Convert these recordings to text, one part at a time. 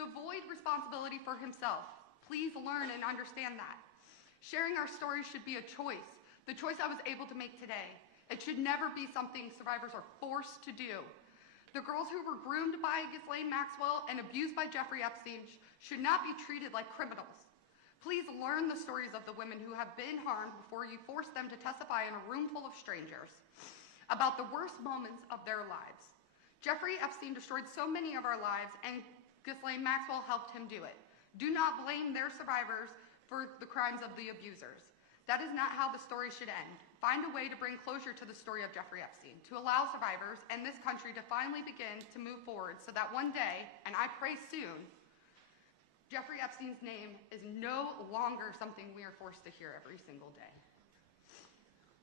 devoid responsibility for himself. Please learn and understand that. Sharing our stories should be a choice, the choice I was able to make today. It should never be something survivors are forced to do. The girls who were groomed by Ghislaine Maxwell and abused by Jeffrey Epstein should not be treated like criminals. Please learn the stories of the women who have been harmed before you force them to testify in a room full of strangers about the worst moments of their lives. Jeffrey Epstein destroyed so many of our lives, and Ghislaine Maxwell helped him do it. Do not blame their survivors for the crimes of the abusers. That is not how the story should end. Find a way to bring closure to the story of Jeffrey Epstein, to allow survivors and this country to finally begin to move forward so that one day, and I pray soon, Jeffrey Epstein's name is no longer something we are forced to hear every single day.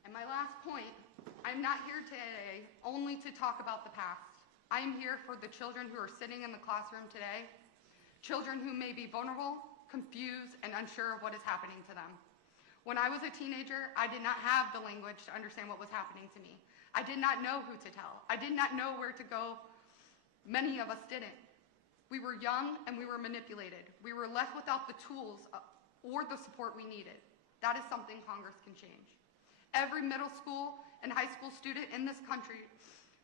And my last point, I'm not here today only to talk about the past. I am here for the children who are sitting in the classroom today, children who may be vulnerable, confused, and unsure of what is happening to them. When I was a teenager, I did not have the language to understand what was happening to me. I did not know who to tell. I did not know where to go. Many of us didn't. We were young and we were manipulated. We were left without the tools or the support we needed. That is something Congress can change. Every middle school and high school student in this country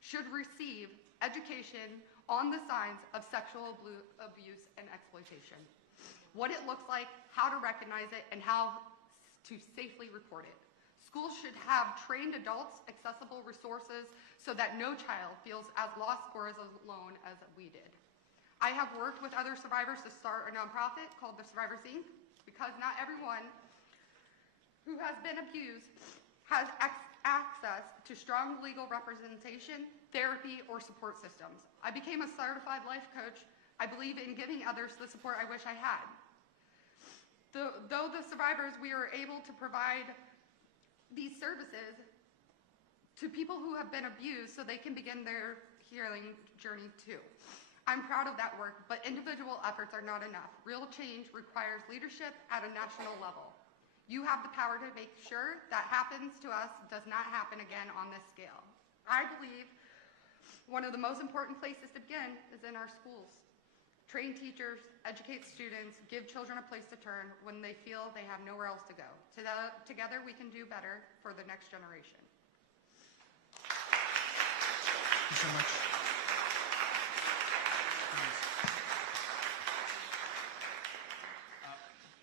should receive education on the signs of sexual abuse and exploitation. What it looks like, how to recognize it, and how to safely report it. Schools should have trained adults, accessible resources, so that no child feels as lost or as alone as we did. I have worked with other survivors to start a nonprofit called the Survivors Inc. because not everyone who has been abused has access to strong legal representation, therapy, or support systems. I became a certified life coach. I believe in giving others the support I wish I had. Though the survivors, we are able to provide these services to people who have been abused so they can begin their healing journey too. I'm proud of that work, but individual efforts are not enough. Real change requires leadership at a national level. You have the power to make sure that happens to us does not happen again on this scale. I believe one of the most important places to begin is in our schools. Train teachers, educate students, give children a place to turn when they feel they have nowhere else to go. Together we can do better for the next generation. Thank you so much.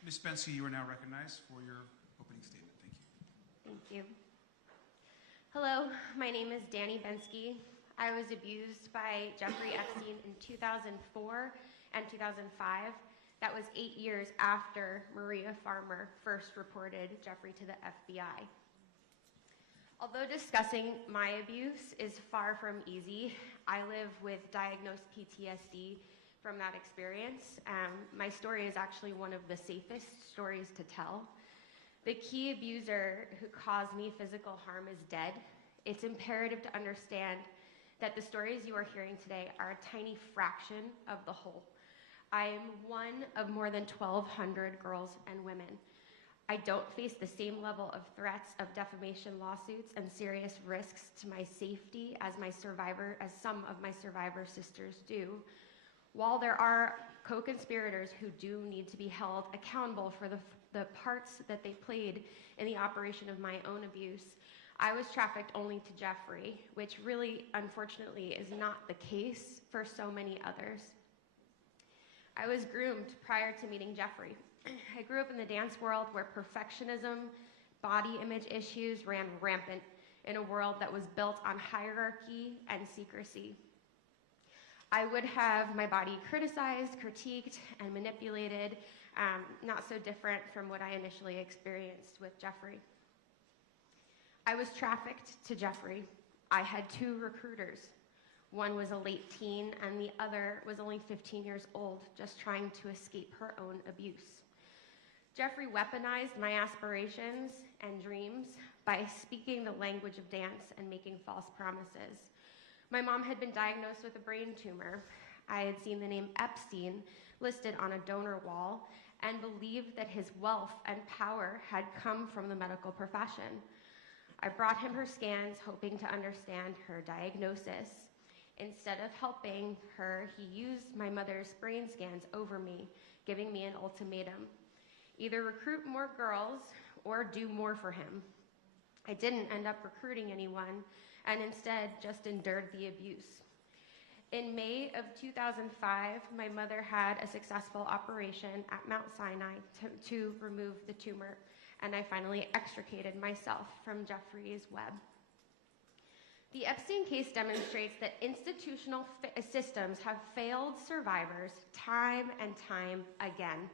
Ms. Bensky, you are now recognized for your opening statement. Thank you. Thank you. Hello, my name is Danny Bensky. I was abused by Jeffrey Epstein in 2004 and 2005. That was 8 years after Maria Farmer first reported Jeffrey to the FBI. Although discussing my abuse is far from easy, I live with diagnosed PTSD from that experience. My story is actually one of the safest stories to tell. The key abuser who caused me physical harm is dead. It's imperative to understand that the stories you are hearing today are a tiny fraction of the whole. I am one of more than 1,200 girls and women. I don't face the same level of threats of defamation lawsuits and serious risks to my safety as some of my survivor sisters do. While there are co-conspirators who do need to be held accountable for the parts that they played in the operation of my own abuse, I was trafficked only to Jeffrey, which really, unfortunately, is not the case for so many others. I was groomed prior to meeting Jeffrey. I grew up in the dance world where perfectionism, body image issues ran rampant in a world that was built on hierarchy and secrecy. I would have my body criticized, critiqued, and manipulated, not so different from what I initially experienced with Jeffrey. I was trafficked to Jeffrey. I had 2 recruiters. One was a late teen, and the other was only 15 years old, just trying to escape her own abuse. Jeffrey weaponized my aspirations and dreams by speaking the language of dance and making false promises. My mom had been diagnosed with a brain tumor. I had seen the name Epstein listed on a donor wall and believed that his wealth and power had come from the medical profession. I brought him her scans, hoping to understand her diagnosis. Instead of helping her, he used my mother's brain scans over me, giving me an ultimatum: either recruit more girls or do more for him. I didn't end up recruiting anyone, and instead just endured the abuse. In May of 2005, my mother had a successful operation at Mount Sinai to remove the tumor, and I finally extricated myself from Jeffrey's web. The Epstein case demonstrates that institutional systems have failed survivors time and time again.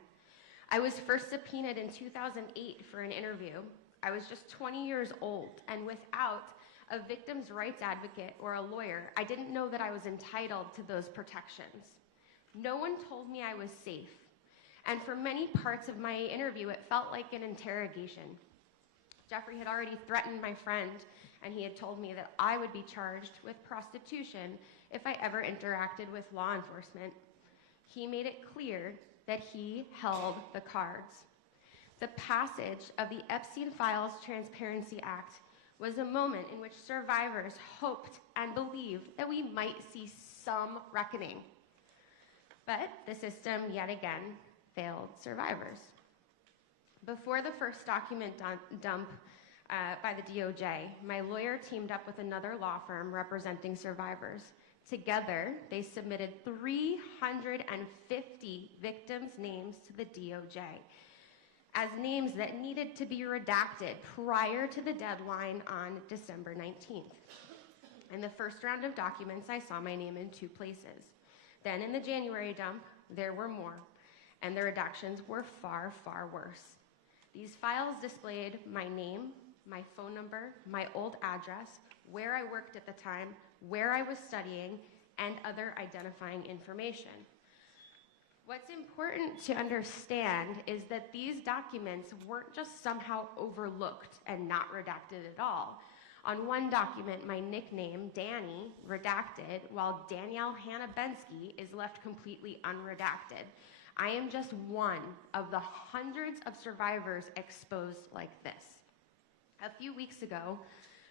I was first subpoenaed in 2008 for an interview. I was just 20 years old, and without a victim's rights advocate or a lawyer, I didn't know that I was entitled to those protections. No one told me I was safe, and for many parts of my interview, it felt like an interrogation. Jeffrey had already threatened my friend, and he had told me that I would be charged with prostitution if I ever interacted with law enforcement. He made it clear that he held the cards. The passage of the Epstein Files Transparency Act was a moment in which survivors hoped and believed that we might see some reckoning. But the system yet again failed survivors. Before the first document dump by the DOJ, my lawyer teamed up with another law firm representing survivors. Together, they submitted 350 victims' names to the DOJ as names that needed to be redacted prior to the deadline on December 19th. In the first round of documents, I saw my name in 2 places. Then in the January dump, there were more, and the redactions were far, far worse. These files displayed my name, my phone number, my old address, where I worked at the time, where I was studying, and other identifying information. What's important to understand is that these documents weren't just somehow overlooked and not redacted at all. On one document, my nickname, Danny, redacted, while Danielle Hannah Bensky is left completely unredacted. I am just one of the hundreds of survivors exposed like this. A few weeks ago,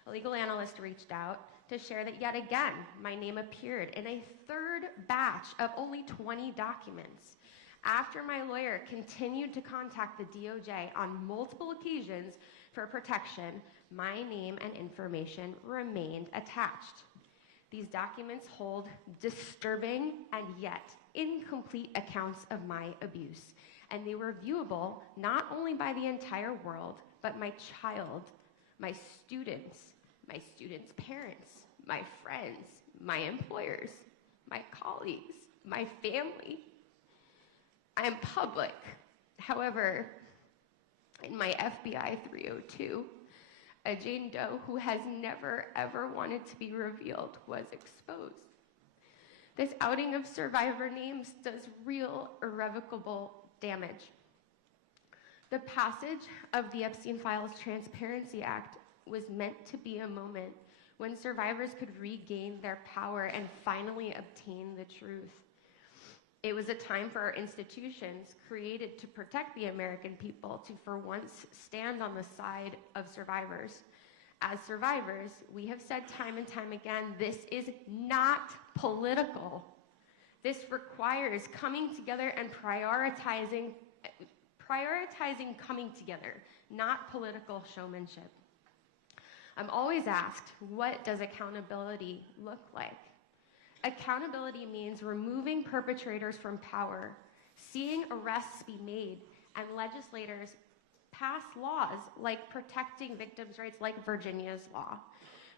a legal analyst reached out to share that yet again, my name appeared in a 3rd batch of only 20 documents. After my lawyer continued to contact the DOJ on multiple occasions for protection, my name and information remained attached. These documents hold disturbing and yet incomplete accounts of my abuse, and they were viewable not only by the entire world, but my child, my students' parents, my friends, my employers, my colleagues, my family. I am public. However, in my FBI 302, a Jane Doe who has never ever wanted to be revealed was exposed. This outing of survivor names does real irrevocable damage. The passage of the Epstein Files Transparency Act was meant to be a moment when survivors could regain their power and finally obtain the truth. It was a time for our institutions created to protect the American people to, for once, stand on the side of survivors. As survivors, we have said time and time again, this is not political. This requires coming together and prioritizing coming together, not political showmanship. I'm always asked, what does accountability look like? Accountability means removing perpetrators from power, seeing arrests be made, and legislators pass laws like protecting victims' rights, like Virginia's law,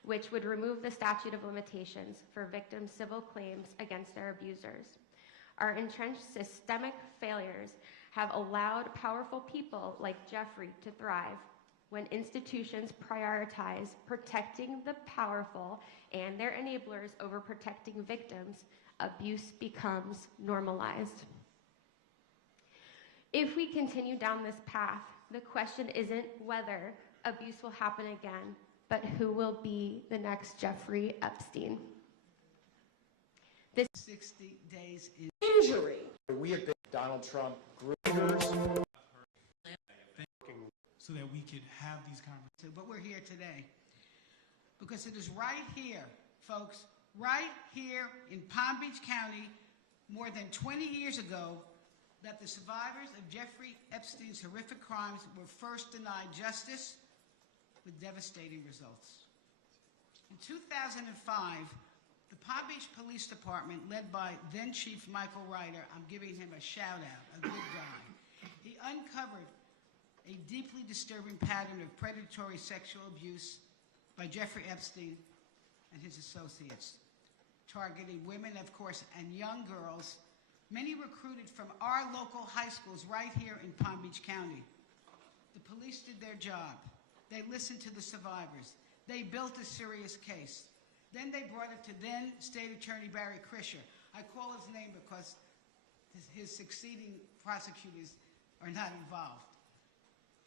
which would remove the statute of limitations for victims' civil claims against their abusers. Our entrenched systemic failures have allowed powerful people like Jeffrey to thrive. When institutions prioritize protecting the powerful and their enablers over protecting victims, abuse becomes normalized. If we continue down this path, the question isn't whether abuse will happen again, but who will be the next Jeffrey Epstein. 60 days in injury. We have been Donald Trump groomers. So that we could have these conversations. but we're here today because it is right here, folks, right here in Palm Beach County more than 20 years ago that the survivors of Jeffrey Epstein's horrific crimes were first denied justice with devastating results. In 2005, the Palm Beach Police Department, led by then Chief Michael Ryder, I'm giving him a shout out, a good guy, he uncovered a deeply disturbing pattern of predatory sexual abuse by Jeffrey Epstein and his associates, targeting women, of course, and young girls, many recruited from our local high schools right here in Palm Beach County. The police did their job. They listened to the survivors. They built a serious case. Then they brought it to then State Attorney Barry Krischer. I call his name because his succeeding prosecutors are not involved.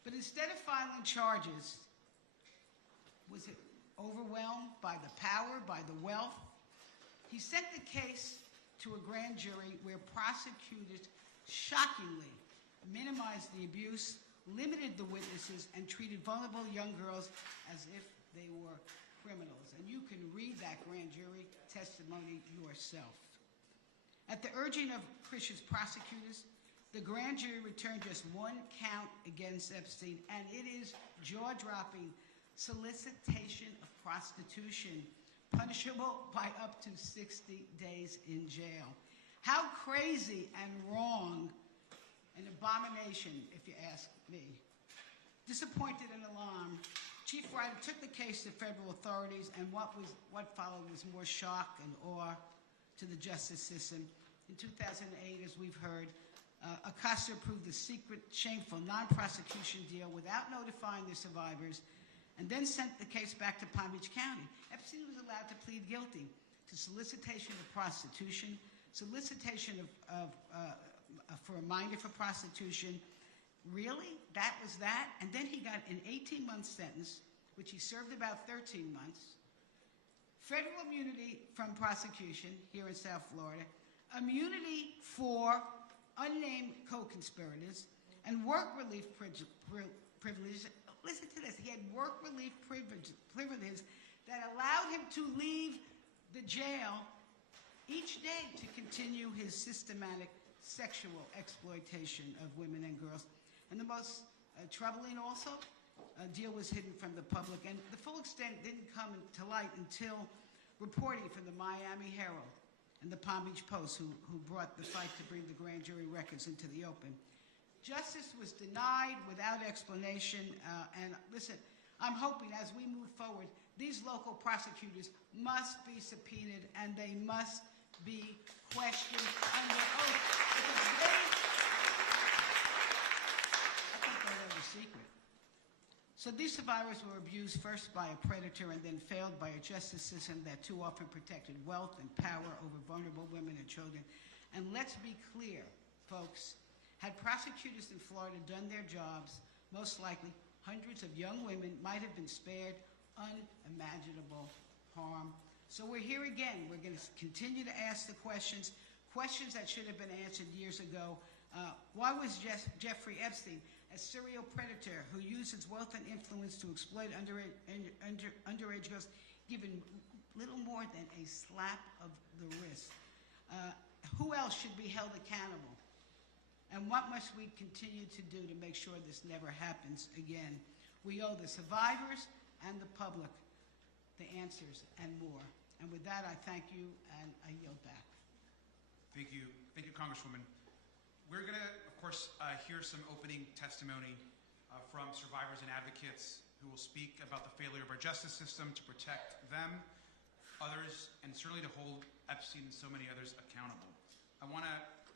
But instead of filing charges, was it overwhelmed by the power, by the wealth? He sent the case to a grand jury where prosecutors shockingly minimized the abuse, limited the witnesses, and treated vulnerable young girls as if they were criminals. And you can read that grand jury testimony yourself. At the urging of Krischer's prosecutors, the grand jury returned just one count against Epstein, and it is jaw-dropping: solicitation of prostitution, punishable by up to 60 days in jail. How crazy and wrong, an abomination, if you ask me. Disappointed and alarmed, Chief Ryder took the case to federal authorities, and what followed was more shock and awe to the justice system. In 2008, as we've heard, Acosta approved the secret, shameful, non-prosecution deal without notifying the survivors, and then sent the case back to Palm Beach County. Epstein was allowed to plead guilty to solicitation of prostitution, solicitation for a minor for prostitution. Really? That was that? And then he got an 18-month sentence, which he served about 13 months, federal immunity from prosecution here in South Florida, immunity for unnamed co-conspirators, and work relief privileges. Listen to this. He had work relief privileges that allowed him to leave the jail each day to continue his systematic sexual exploitation of women and girls. And the most troubling also, a deal was hidden from the public, and the full extent didn't come to light until reporting from the Miami Herald and the Palm Beach Post, who brought the fight to bring the grand jury records into the open. Justice was denied without explanation, and listen, I'm hoping as we move forward, these local prosecutors must be subpoenaed and they must be questioned under oath, because I think they know the secret. So these survivors were abused first by a predator and then failed by a justice system that too often protected wealth and power over vulnerable women and children. And let's be clear, folks, had prosecutors in Florida done their jobs, most likely hundreds of young women might have been spared unimaginable harm. So we're here again. We're going to continue to ask the questions that should have been answered years ago. Why was Jeffrey Epstein, a serial predator who used his wealth and influence to exploit underage girls, given little more than a slap of the wrist? Who else should be held accountable? And what must we continue to do to make sure this never happens again? We owe the survivors and the public the answers and more. And with that, I thank you, and I yield back. Thank you. Thank you, Congresswoman. We're going to, of course, hear some opening testimony from survivors and advocates who will speak about the failure of our justice system to protect them, others, and certainly to hold Epstein and so many others accountable.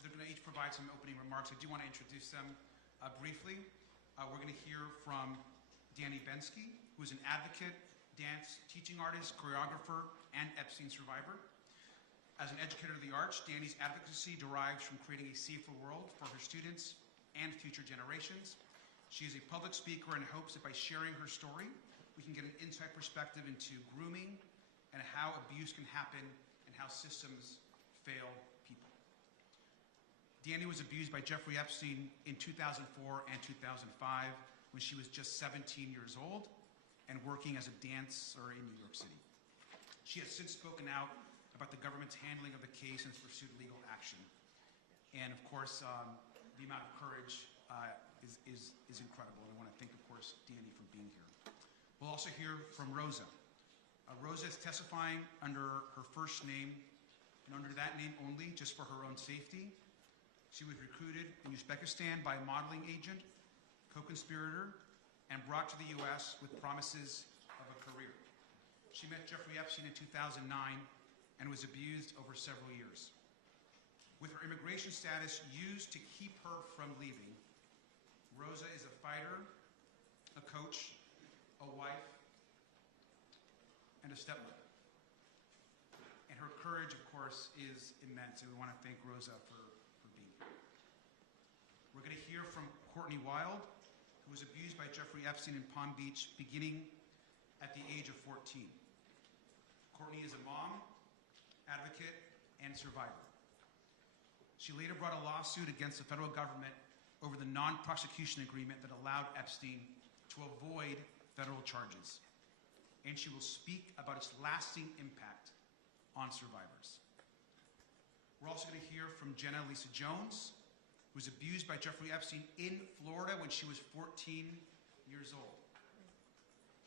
They're going to each provide some opening remarks. I do want to introduce them briefly. We're going to hear from Danny Bensky, who is an advocate, dance, teaching artist, choreographer, and Epstein survivor. As an educator of the arts, Danny's advocacy derives from creating a safer world for her students and future generations. She is a public speaker and hopes that by sharing her story, we can get an inside perspective into grooming and how abuse can happen and how systems fail people. Danny was abused by Jeffrey Epstein in 2004 and 2005 when she was just 17 years old and working as a dancer in New York City. She has since spoken out about the government's handling of the case and its pursuit of legal action. And of course, the amount of courage is incredible. And I want to thank, of course, Danny for being here. We'll also hear from Rosa. Rosa is testifying under her first name and under that name only, just for her own safety. She was recruited in Uzbekistan by a modeling agent, co-conspirator, and brought to the U.S. with promises of a career. She met Jeffrey Epstein in 2009 and was abused over several years. With her immigration status used to keep her from leaving, Rosa is a fighter, a coach, a wife, and a stepmother. And her courage, of course, is immense, and we want to thank Rosa for being here. We're going to hear from Courtney Wild, who was abused by Jeffrey Epstein in Palm Beach beginning at the age of 14. Courtney is a mom, advocate, and survivor. She later brought a lawsuit against the federal government over the non-prosecution agreement that allowed Epstein to avoid federal charges. And she will speak about its lasting impact on survivors. We're also going to hear from Jenna Lisa Jones, who was abused by Jeffrey Epstein in Florida when she was 14 years old.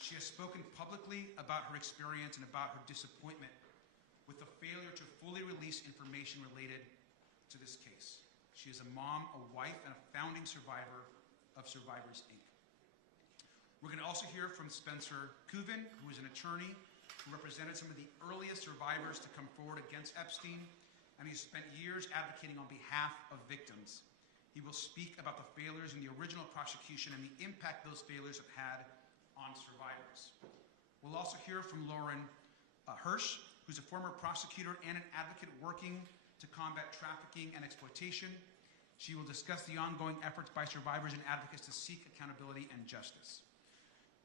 She has spoken publicly about her experience and about her disappointment with the failure to fully release information related to this case. She is a mom, a wife, and a founding survivor of Survivors, Inc. We're going to also hear from Spencer Kuvin, who is an attorney who represented some of the earliest survivors to come forward against Epstein, and he spent years advocating on behalf of victims. He will speak about the failures in the original prosecution and the impact those failures have had on survivors. We'll also hear from Lauren Hirsch, who's a former prosecutor and an advocate working to combat trafficking and exploitation. She will discuss the ongoing efforts by survivors and advocates to seek accountability and justice.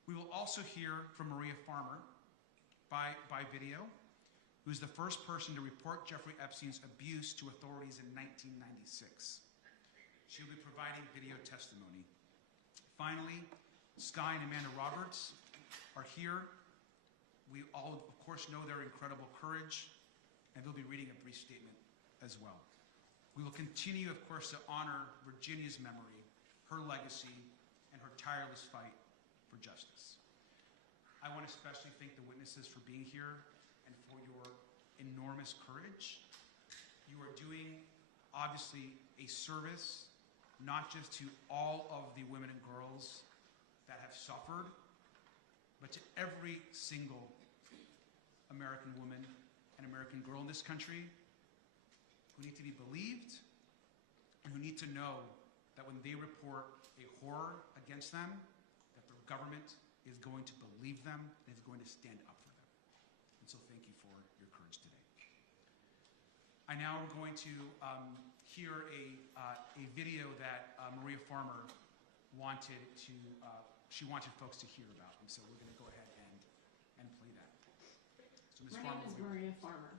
We will also hear from Maria Farmer by video, who's the first person to report Jeffrey Epstein's abuse to authorities in 1996. She'll be providing video testimony. Finally, Sky and Amanda Roberts are here. We all, of course, know their incredible courage, and they'll be reading a brief statement as well. We will continue, of course, to honor Virginia's memory, her legacy, and her tireless fight for justice. I want to especially thank the witnesses for being here and for your enormous courage. You are doing, obviously, a service, not just to all of the women and girls that have suffered, but to every single American woman and American girl in this country who need to be believed and who need to know that when they report a horror against them, that their government is going to believe them and is going to stand up for them. And so thank you for your courage today. I now am going to hear a video that Maria Farmer wanted folks to hear about. And so we're going to go ahead and play that. So Ms. My Farmer, name is Maria Farmer.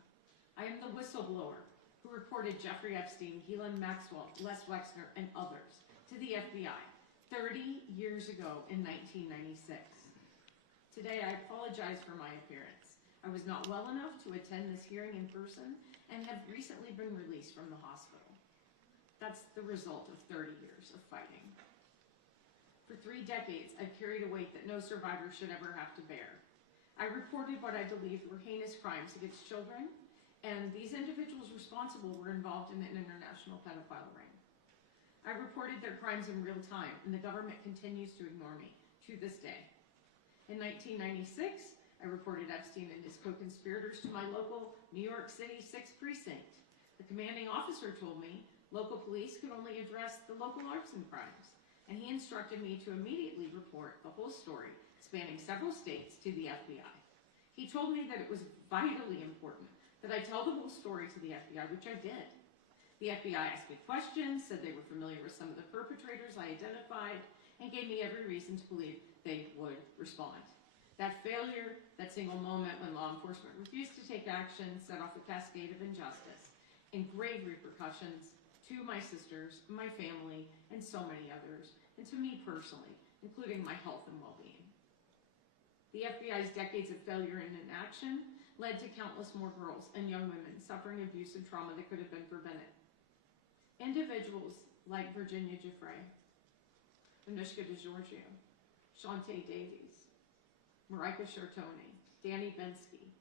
I am the whistleblower who reported Jeffrey Epstein, Ghislaine Maxwell, Les Wexner, and others to the FBI 30 years ago in 1996. Today, I apologize for my appearance. I was not well enough to attend this hearing in person and have recently been released from the hospital. That's the result of 30 years of fighting. For 3 decades, I've carried a weight that no survivor should ever have to bear. I reported what I believed were heinous crimes against children, and these individuals responsible were involved in an international pedophile ring. I reported their crimes in real time, and the government continues to ignore me to this day. In 1996, I reported Epstein and his co-conspirators to my local New York City 6th precinct. The commanding officer told me local police could only address the local arson crimes, and he instructed me to immediately report the whole story, spanning several states, to the FBI. He told me that it was vitally important that I tell the whole story to the FBI, which I did. The FBI asked me questions, said they were familiar with some of the perpetrators I identified, and gave me every reason to believe they would respond. That failure, that single moment when law enforcement refused to take action, set off a cascade of injustice and grave repercussions to my sisters, my family, and so many others, and to me personally, including my health and well-being. The FBI's decades of failure and inaction led to countless more girls and young women suffering abuse and trauma that could have been prevented. Individuals like Virginia Jeffrey, Anushka DeGiorgio, Shantae Davies, Marika Chartone, Danny Bensky,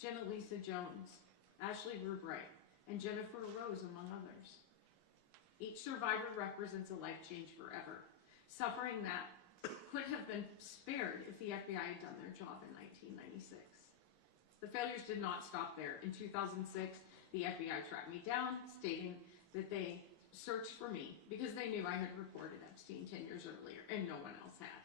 Jenna Lisa Jones, Ashley Rubright, and Jennifer Rose, among others. Each survivor represents a life changed forever, suffering that could have been spared if the FBI had done their job in 1996. The failures did not stop there. In 2006, the FBI tracked me down, stating that they searched for me because they knew I had reported Epstein 10 years earlier and no one else had.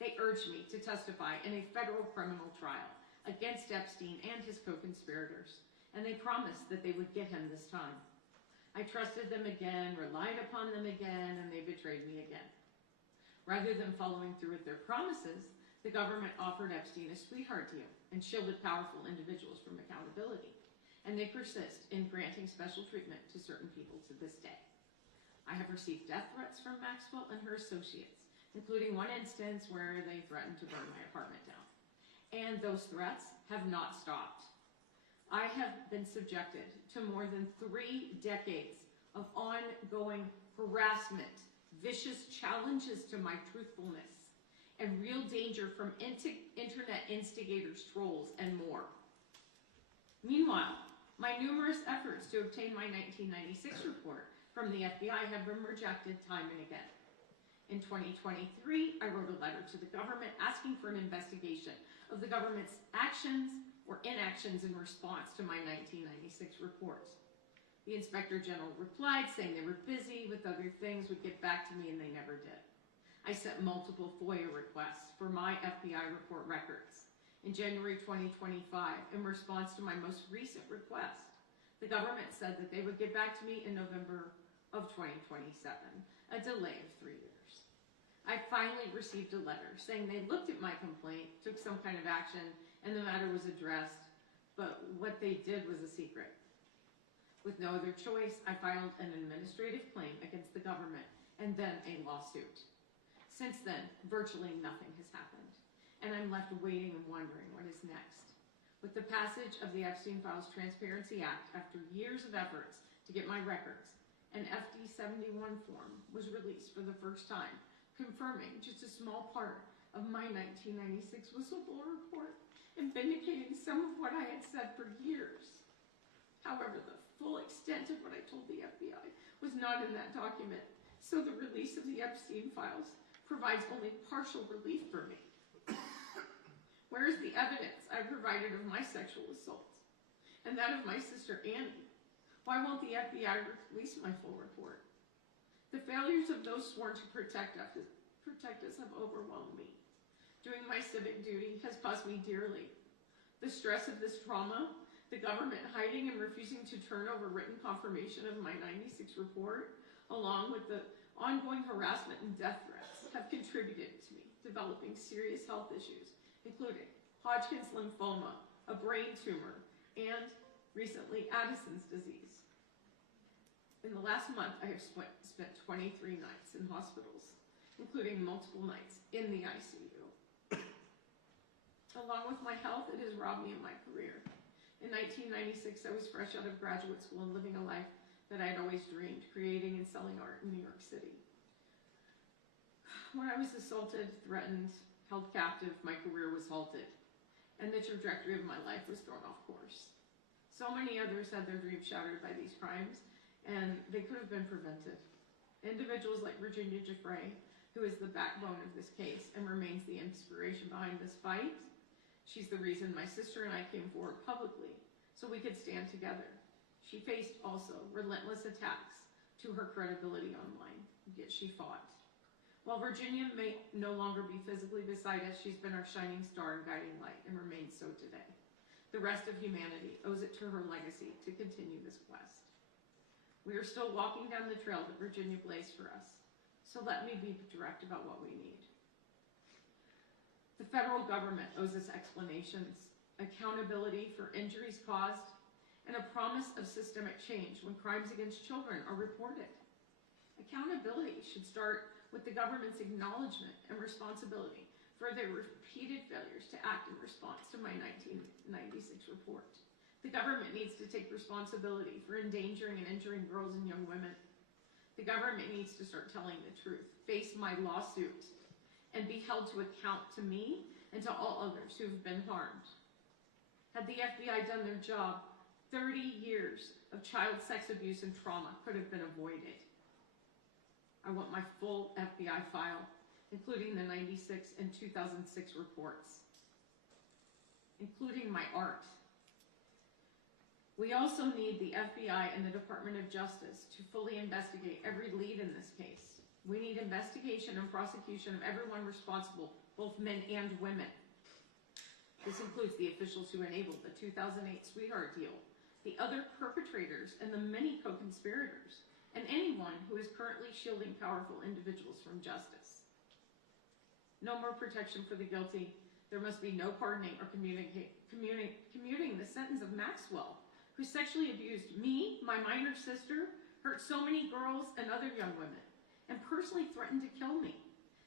They urged me to testify in a federal criminal trial against Epstein and his co-conspirators, and they promised that they would get him this time. I trusted them again, relied upon them again, and they betrayed me again. Rather than following through with their promises, the government offered Epstein a sweetheart deal and shielded powerful individuals from accountability, and they persist in granting special treatment to certain people to this day. I have received death threats from Maxwell and her associates, including one instance where they threatened to burn my apartment down. And those threats have not stopped. I have been subjected to more than 3 decades of ongoing harassment, vicious challenges to my truthfulness, and real danger from internet instigators, trolls, and more. Meanwhile, my numerous efforts to obtain my 1996 report from the FBI have been rejected time and again. In 2023, I wrote a letter to the government asking for an investigation of the government's actions or inactions in response to my 1996 report. The Inspector General replied, saying they were busy with other things, would get back to me, and they never did. I sent multiple FOIA requests for my FBI report records. In January 2025, in response to my most recent request, the government said that they would get back to me in November of 2027, a delay of 3 years. I finally received a letter saying they looked at my complaint, took some kind of action, and the matter was addressed, but what they did was a secret. With no other choice, I filed an administrative claim against the government and then a lawsuit. Since then, virtually nothing has happened, and I'm left waiting and wondering what is next. With the passage of the Epstein Files Transparency Act, after years of efforts to get my records, an FD 71 form was released for the first time, confirming just a small part of my 1996 whistleblower report and vindicating some of what I had said for years. However, the full extent of what I told the FBI was not in that document, so the release of the Epstein files provides only partial relief for me. Where is the evidence I provided of my sexual assaults and that of my sister Annie? Why won't the FBI release my full report? The failures of those sworn to protect us have overwhelmed me. Doing my civic duty has cost me dearly. The stress of this trauma, the government hiding and refusing to turn over written confirmation of my 96 report, along with the ongoing harassment and death threats, have contributed to me developing serious health issues, including Hodgkin's lymphoma, a brain tumor, and recently Addison's disease. In the last month, I have spent 23 nights in hospitals, including multiple nights in the ICU. Along with my health, it has robbed me of my career. In 1996, I was fresh out of graduate school and living a life that I had always dreamed, creating and selling art in New York City. When I was assaulted, threatened, held captive, my career was halted, and the trajectory of my life was thrown off course. So many others had their dreams shattered by these crimes, and they could have been prevented. Individuals like Virginia Jeffrey, who is the backbone of this case and remains the inspiration behind this fight. She's the reason my sister and I came forward publicly so we could stand together. She faced also relentless attacks to her credibility online, yet she fought. While Virginia may no longer be physically beside us, she's been our shining star and guiding light and remains so today. The rest of humanity owes it to her legacy to continue this quest. We are still walking down the trail that Virginia blazed for us, so let me be direct about what we need. The federal government owes us explanations, accountability for injuries caused, and a promise of systemic change when crimes against children are reported. Accountability should start with the government's acknowledgement and responsibility for their repeated failures to act in response to my 1996 report. The government needs to take responsibility for endangering and injuring girls and young women. The government needs to start telling the truth, face my lawsuit, and be held to account to me and to all others who have been harmed. Had the FBI done their job, 30 years of child sex abuse and trauma could have been avoided. I want my full FBI file, including the 96 and 2006 reports, including my art. We also need the FBI and the Department of Justice to fully investigate every lead in this case. We need investigation and prosecution of everyone responsible, both men and women. This includes the officials who enabled the 2008 sweetheart deal, the other perpetrators and the many co-conspirators, and anyone who is currently shielding powerful individuals from justice. No more protection for the guilty. There must be no pardoning or commuting the sentence of Maxwell, who sexually abused me, my minor sister, hurt so many girls and other young women, and personally threatened to kill me,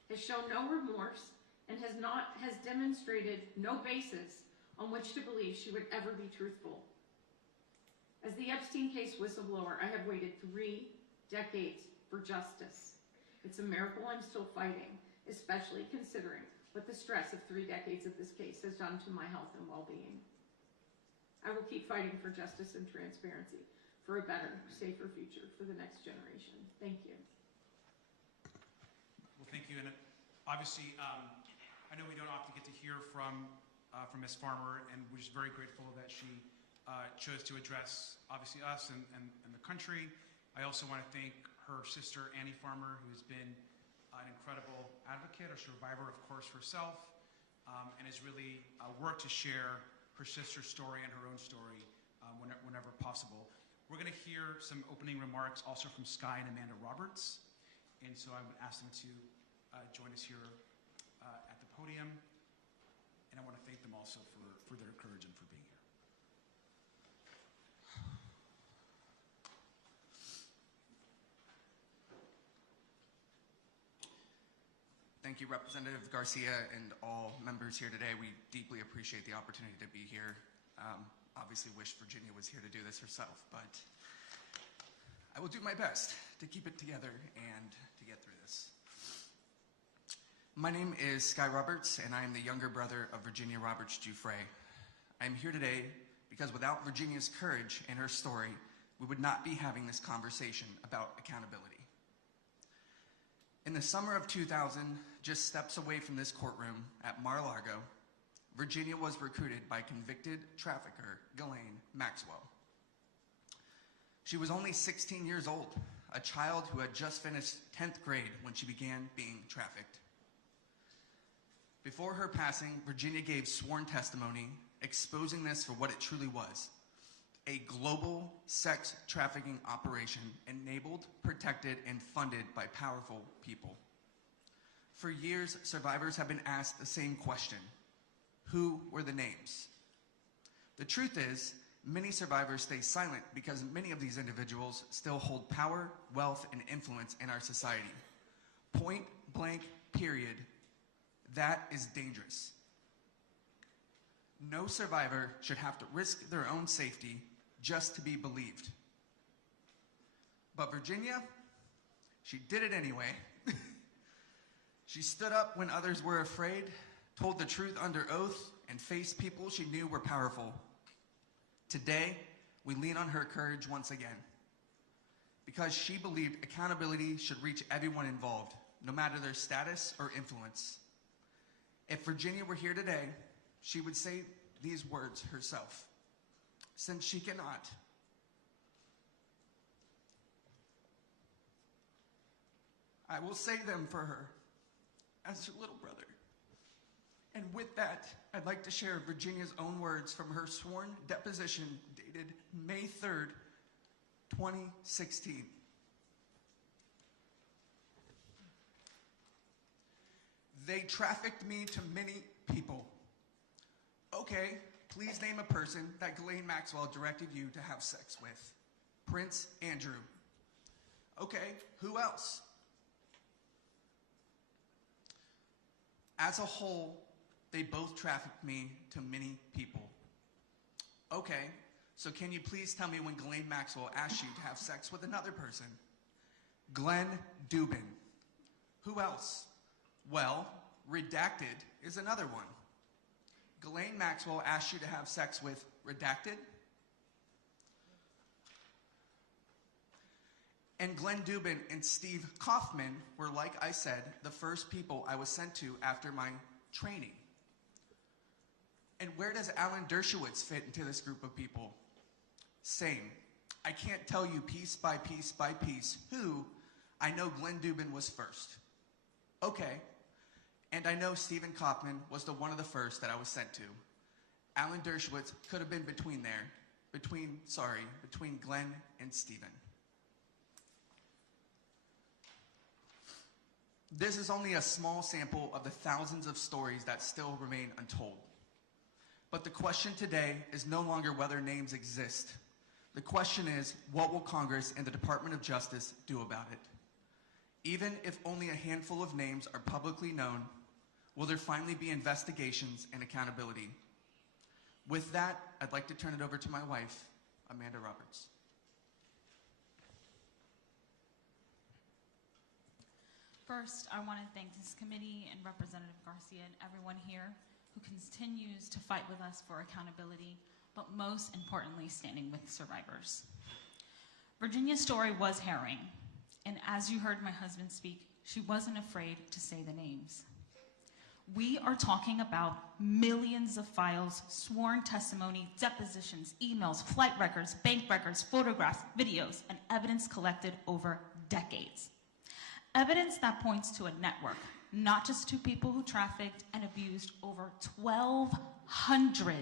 has shown no remorse, and has demonstrated no basis on which to believe she would ever be truthful. As the Epstein case whistleblower, I have waited 3 decades for justice. It's a miracle I'm still fighting, especially considering what the stress of 3 decades of this case has done to my health and well-being. I will keep fighting for justice and transparency, for a better, safer future for the next generation. Thank you. Well, thank you. And obviously, I know we don't often get to hear from Ms. Farmer, and we're just very grateful that she chose to address, obviously, us and the country. I also want to thank her sister, Annie Farmer, who has been an incredible advocate, a survivor, of course, herself, and has really worked to share her sister's story and her own story whenever possible. We're going to hear some opening remarks also from Sky and Amanda Roberts, and so I would ask them to join us here at the podium, and I want to thank them also for their courage and for being here. Thank you, Representative Garcia and all members here today. We deeply appreciate the opportunity to be here. Obviously wish Virginia was here to do this herself, but I will do my best to keep it together and to get through this. My name is Sky Roberts, and I am the younger brother of Virginia Roberts Giuffre. I am here today because without Virginia's courage and her story, we would not be having this conversation about accountability. In the summer of 2000, just steps away from this courtroom at Mar-a-Lago, Virginia was recruited by convicted trafficker Ghislaine Maxwell. She was only 16 years old, a child who had just finished 10th grade when she began being trafficked. Before her passing, Virginia gave sworn testimony exposing this for what it truly was: a global sex trafficking operation enabled, protected, and funded by powerful people. For years, survivors have been asked the same question: who were the names? The truth is, many survivors stay silent because many of these individuals still hold power, wealth, and influence in our society. Point blank, period. That is dangerous. No survivor should have to risk their own safety just to be believed. But Virginia, she did it anyway. She stood up when others were afraid, told the truth under oath, and faced people she knew were powerful. Today, we lean on her courage once again, because she believed accountability should reach everyone involved, no matter their status or influence. If Virginia were here today, she would say these words herself. Since she cannot, I will say them for her as her little brother. And with that, I'd like to share Virginia's own words from her sworn deposition dated May 3rd, 2016. They trafficked me to many people. Okay, please name a person that Ghislaine Maxwell directed you to have sex with. Prince Andrew. Okay, who else? As a whole, they both trafficked me to many people. Okay, so can you please tell me when Ghislaine Maxwell asked you to have sex with another person? Glenn Dubin. Who else? Well, redacted is another one. Ghislaine Maxwell asked you to have sex with redacted? And Glenn Dubin and Steve Kaufman were, like I said, the first people I was sent to after my training. And where does Alan Dershowitz fit into this group of people? Same. I can't tell you piece by piece by piece who. I know Glenn Dubin was first. Okay. And I know Stephen Kaufman was one of the first that I was sent to. Alan Dershowitz could have been between there. Between Glenn and Stephen. This is only a small sample of the thousands of stories that still remain untold. But the question today is no longer whether names exist. The question is, what will Congress and the Department of Justice do about it? Even if only a handful of names are publicly known, will there finally be investigations and accountability? With that, I'd like to turn it over to my wife, Amanda Roberts. First, I want to thank this committee and Representative Garcia and everyone here who continues to fight with us for accountability, but most importantly, standing with survivors. Virginia's story was harrowing, and as you heard my husband speak, she wasn't afraid to say the names. We are talking about millions of files, sworn testimony, depositions, emails, flight records, bank records, photographs, videos, and evidence collected over decades. Evidence that points to a network, not just to people who trafficked and abused over 1,200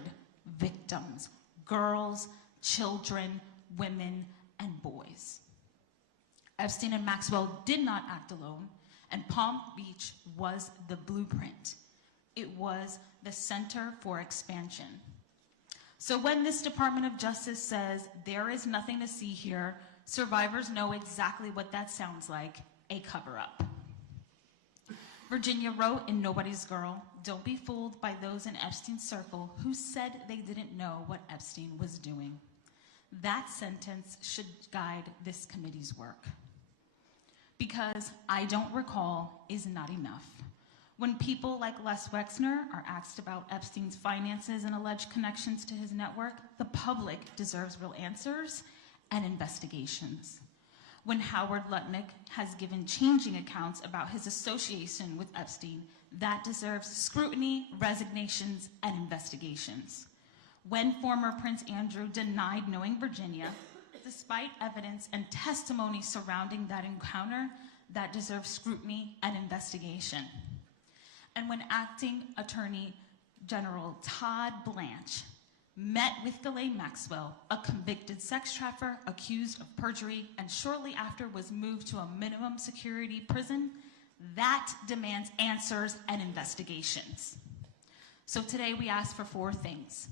victims, girls, children, women, and boys. Epstein and Maxwell did not act alone, and Palm Beach was the blueprint. It was the center for expansion. So when this Department of Justice says there is nothing to see here, survivors know exactly what that sounds like. A cover-up. Virginia wrote in Nobody's Girl, "Don't be fooled by those in Epstein's circle who said they didn't know what Epstein was doing." That sentence should guide this committee's work. Because I don't recall is not enough. When people like Les Wexner are asked about Epstein's finances and alleged connections to his network, the public deserves real answers and investigations. When Howard Lutnick has given changing accounts about his association with Epstein, that deserves scrutiny, resignations, and investigations. When former Prince Andrew denied knowing Virginia, despite evidence and testimony surrounding that encounter, that deserves scrutiny and investigation. And when Acting Attorney General Todd Blanche met with Ghislaine Maxwell, a convicted sex trafficker accused of perjury, and shortly after was moved to a minimum security prison, that demands answers and investigations. So today we ask for 4 things.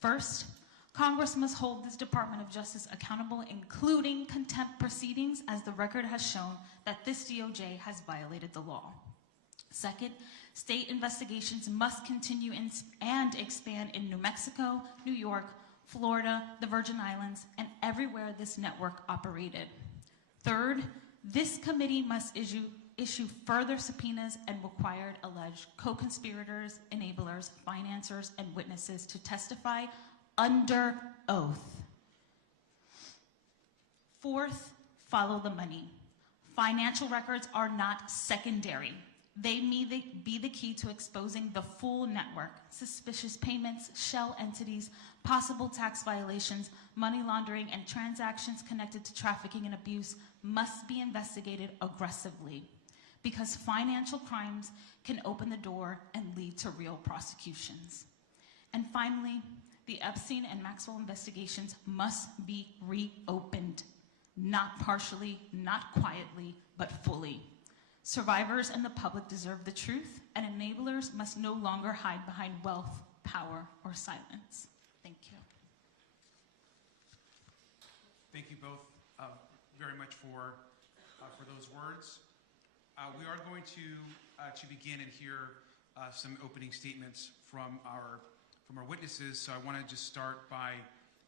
First, Congress must hold this Department of Justice accountable, including contempt proceedings, as the record has shown that this DOJ has violated the law. Second, state investigations must continue and expand in New Mexico, New York, Florida, the Virgin Islands, and everywhere this network operated. Third, this committee must issue further subpoenas and required alleged co-conspirators, enablers, financiers, and witnesses to testify under oath. Fourth, follow the money. Financial records are not secondary. They may be the key to exposing the full network. Suspicious payments, shell entities, possible tax violations, money laundering, and transactions connected to trafficking and abuse must be investigated aggressively, because financial crimes can open the door and lead to real prosecutions. And finally, the Epstein and Maxwell investigations must be reopened, not partially, not quietly, but fully. Survivors and the public deserve the truth, and enablers must no longer hide behind wealth, power, or silence. Thank you. Thank you both very much for those words. We are going to begin and hear some opening statements from our witnesses. So I want to just start by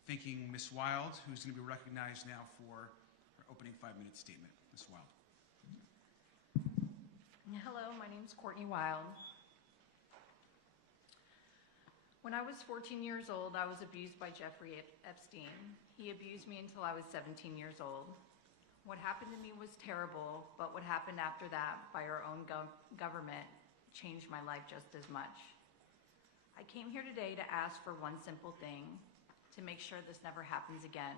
thanking Ms. Wild, who's going to be recognized now for her opening 5-minute statement. Ms. Wild. Hello, my name is Courtney Wild. When I was 14 years old, I was abused by Jeffrey Epstein. He abused me until I was 17 years old. What happened to me was terrible, but what happened after that by our own government changed my life just as much. I came here today to ask for one simple thing, to make sure this never happens again.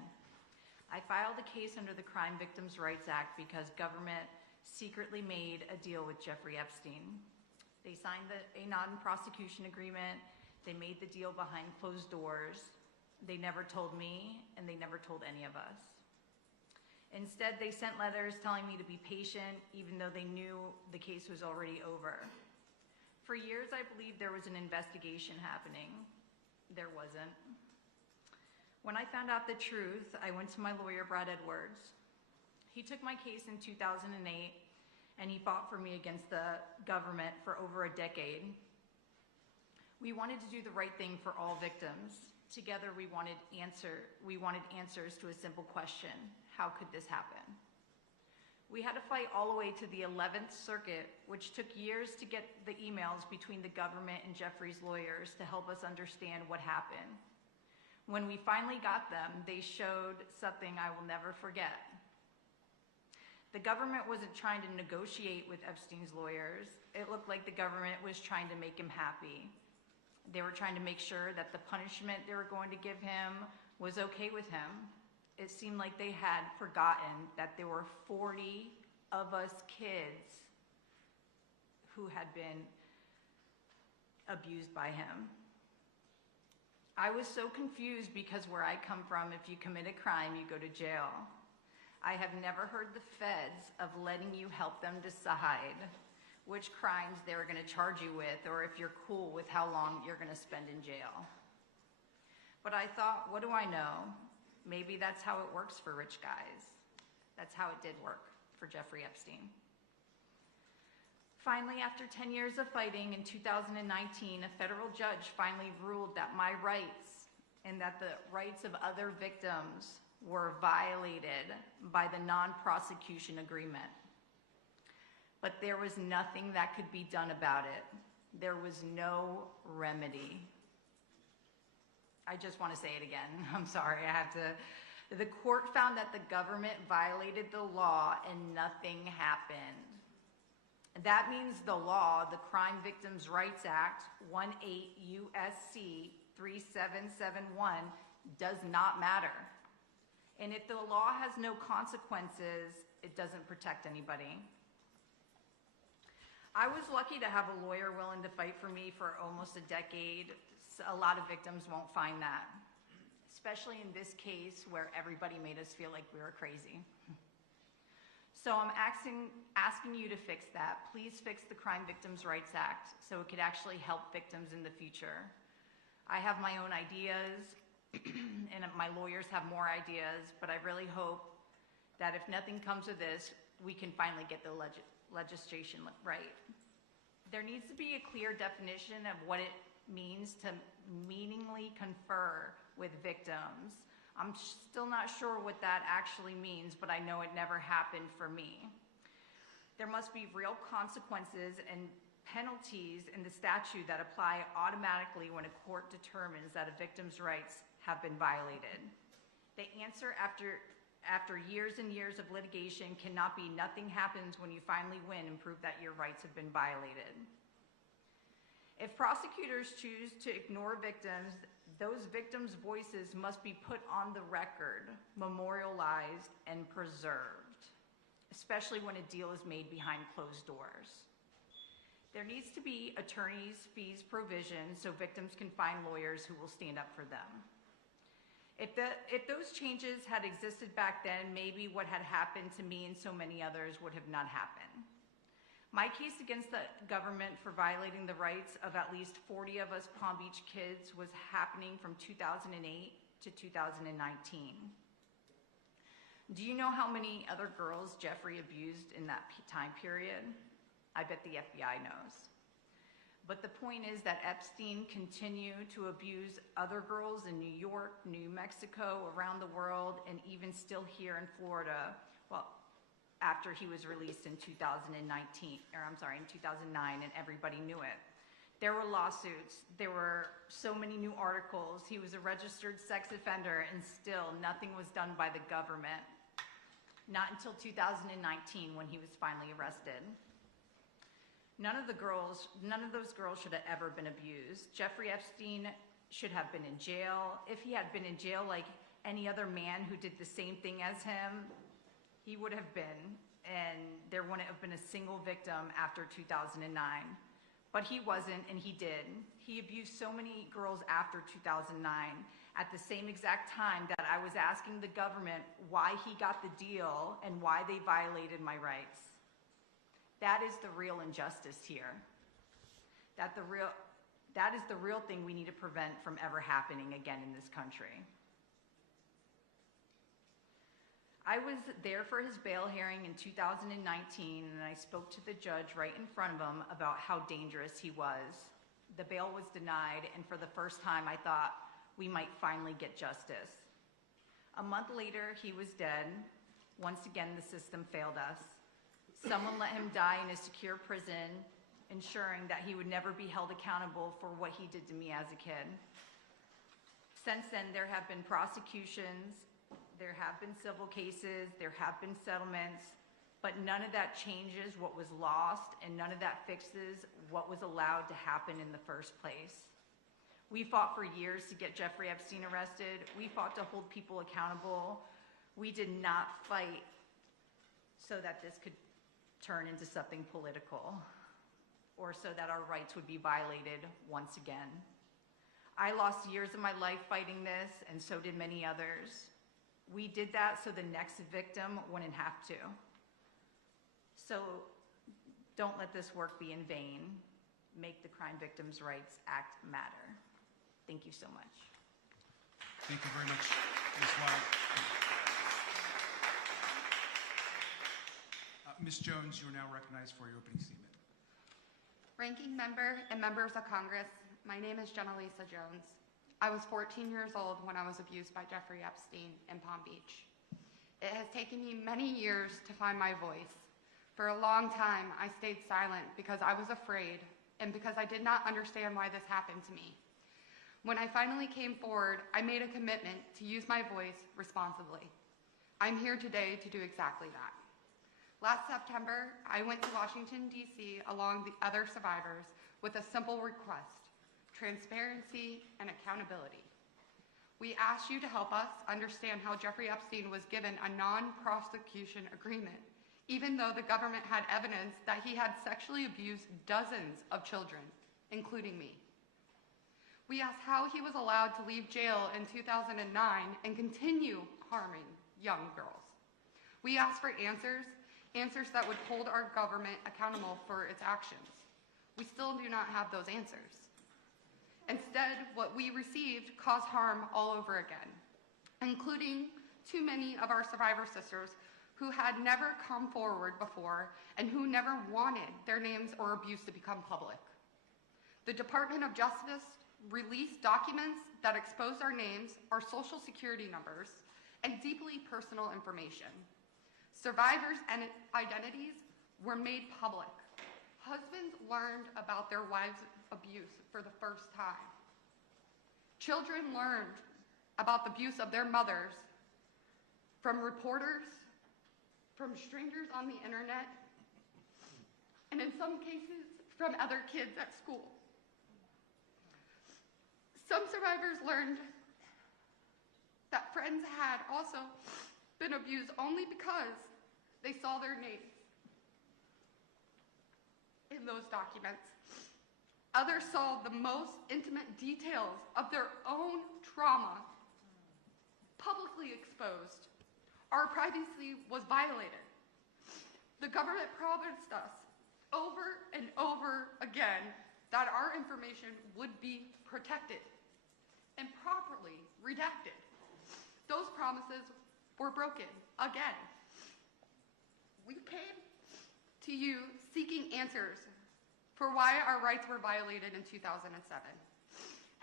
I filed a case under the Crime Victims' Rights Act because government secretly made a deal with Jeffrey Epstein. They signed a non-prosecution agreement. They made the deal behind closed doors. They never told me, and they never told any of us. Instead, they sent letters telling me to be patient, even though they knew the case was already over. For years, I believed there was an investigation happening. There wasn't. When I found out the truth, I went to my lawyer, Brad Edwards. He took my case in 2008, and he fought for me against the government for over a decade. We wanted to do the right thing for all victims. Together, we wanted answers to a simple question: how could this happen? We had to fight all the way to the 11th Circuit, which took years to get the emails between the government and Jeffrey's lawyers to help us understand what happened. When we finally got them, they showed something I will never forget. The government wasn't trying to negotiate with Epstein's lawyers. It looked like the government was trying to make him happy. They were trying to make sure that the punishment they were going to give him was okay with him. It seemed like they had forgotten that there were 40 of us kids who had been abused by him. I was so confused because where I come from, if you commit a crime, you go to jail. I have never heard the feds of letting you help them decide which crimes they were going to charge you with, or if you're cool with how long you're going to spend in jail. But I thought, what do I know? Maybe that's how it works for rich guys. That's how it did work for Jeffrey Epstein. Finally, after 10 years of fighting, in 2019, a federal judge finally ruled that my rights and that the rights of other victims were violated by the non-prosecution agreement. But there was nothing that could be done about it. There was no remedy. I just want to say it again. I'm sorry, I have to. The court found that the government violated the law and nothing happened. That means the law, the Crime Victims' Rights Act, 18 U.S.C. 3771, does not matter. And if the law has no consequences, it doesn't protect anybody. I was lucky to have a lawyer willing to fight for me for almost a decade. A lot of victims won't find that, especially in this case where everybody made us feel like we were crazy. So I'm asking you to fix that. Please fix the Crime Victims' Rights Act so it could actually help victims in the future. I have my own ideas, and my lawyers have more ideas, but I really hope that if nothing comes of this, we can finally get the legislation right. There needs to be a clear definition of what it means to meaningfully confer with victims. I'm still not sure what that actually means, but I know it never happened for me. There must be real consequences and penalties in the statute that apply automatically when a court determines that a victim's rights have been violated. The answer after years and years of litigation cannot be nothing happens when you finally win and prove that your rights have been violated. If prosecutors choose to ignore victims, those victims' voices must be put on the record, memorialized, and preserved, especially when a deal is made behind closed doors. There needs to be attorneys' fees provision so victims can find lawyers who will stand up for them. If those changes had existed back then, maybe what had happened to me and so many others would have not happened. My case against the government for violating the rights of at least 40 of us Palm Beach kids was happening from 2008 to 2019. Do you know how many other girls Jeffrey abused in that time period? I bet the FBI knows. But the point is that Epstein continued to abuse other girls in New York, New Mexico, around the world, and even still here in Florida, well, after he was released in 2009, and everybody knew it. There were lawsuits, there were so many new articles, he was a registered sex offender, and still nothing was done by the government. Not until 2019 when he was finally arrested. None of those girls should have ever been abused. Jeffrey Epstein should have been in jail. If he had been in jail like any other man who did the same thing as him, he would have been, and there wouldn't have been a single victim after 2009. But he wasn't, and he did. He abused so many girls after 2009, at the same exact time that I was asking the government why he got the deal and why they violated my rights. That is the real injustice here. That is the real thing we need to prevent from ever happening again in this country. I was there for his bail hearing in 2019, and I spoke to the judge right in front of him about how dangerous he was. The bail was denied, and for the first time I thought we might finally get justice. A month later, he was dead. Once again, the system failed us. Someone let him die in a secure prison, ensuring that he would never be held accountable for what he did to me as a kid. Since then, there have been prosecutions, there have been civil cases, there have been settlements, but none of that changes what was lost, and none of that fixes what was allowed to happen in the first place. We fought for years to get Jeffrey Epstein arrested. We fought to hold people accountable. We did not fight so that this could turn into something political, or so that our rights would be violated once again. I lost years of my life fighting this, and so did many others. We did that so the next victim wouldn't have to. So don't let this work be in vain. Make the Crime Victims' Rights Act matter. Thank you so much. Thank you very much, Ms. Wild. Ms. Jones, you are now recognized for your opening statement. Ranking member and members of Congress, my name is Jenna-Lisa Jones. I was 14 years old when I was abused by Jeffrey Epstein in Palm Beach. It has taken me many years to find my voice. For a long time, I stayed silent because I was afraid and because I did not understand why this happened to me. When I finally came forward, I made a commitment to use my voice responsibly. I'm here today to do exactly that. Last September, I went to Washington, D.C. along with the other survivors with a simple request: transparency and accountability. We asked you to help us understand how Jeffrey Epstein was given a non-prosecution agreement, even though the government had evidence that he had sexually abused dozens of children, including me. We asked how he was allowed to leave jail in 2009 and continue harming young girls. We asked for answers that would hold our government accountable for its actions. We still do not have those answers. Instead, what we received caused harm all over again, including too many of our survivor sisters who had never come forward before and who never wanted their names or abuse to become public. The Department of Justice released documents that exposed our names, our social security numbers, and deeply personal information. Survivors' identities were made public. Husbands learned about their wives' abuse for the first time. Children learned about the abuse of their mothers from reporters, from strangers on the internet, and in some cases, from other kids at school. Some survivors learned that friends had also been abused only because they saw their names in those documents. Others saw the most intimate details of their own trauma publicly exposed. Our privacy was violated. The government promised us over and over again that our information would be protected and properly redacted. Those promises were broken again. We came to you seeking answers for why our rights were violated in 2007.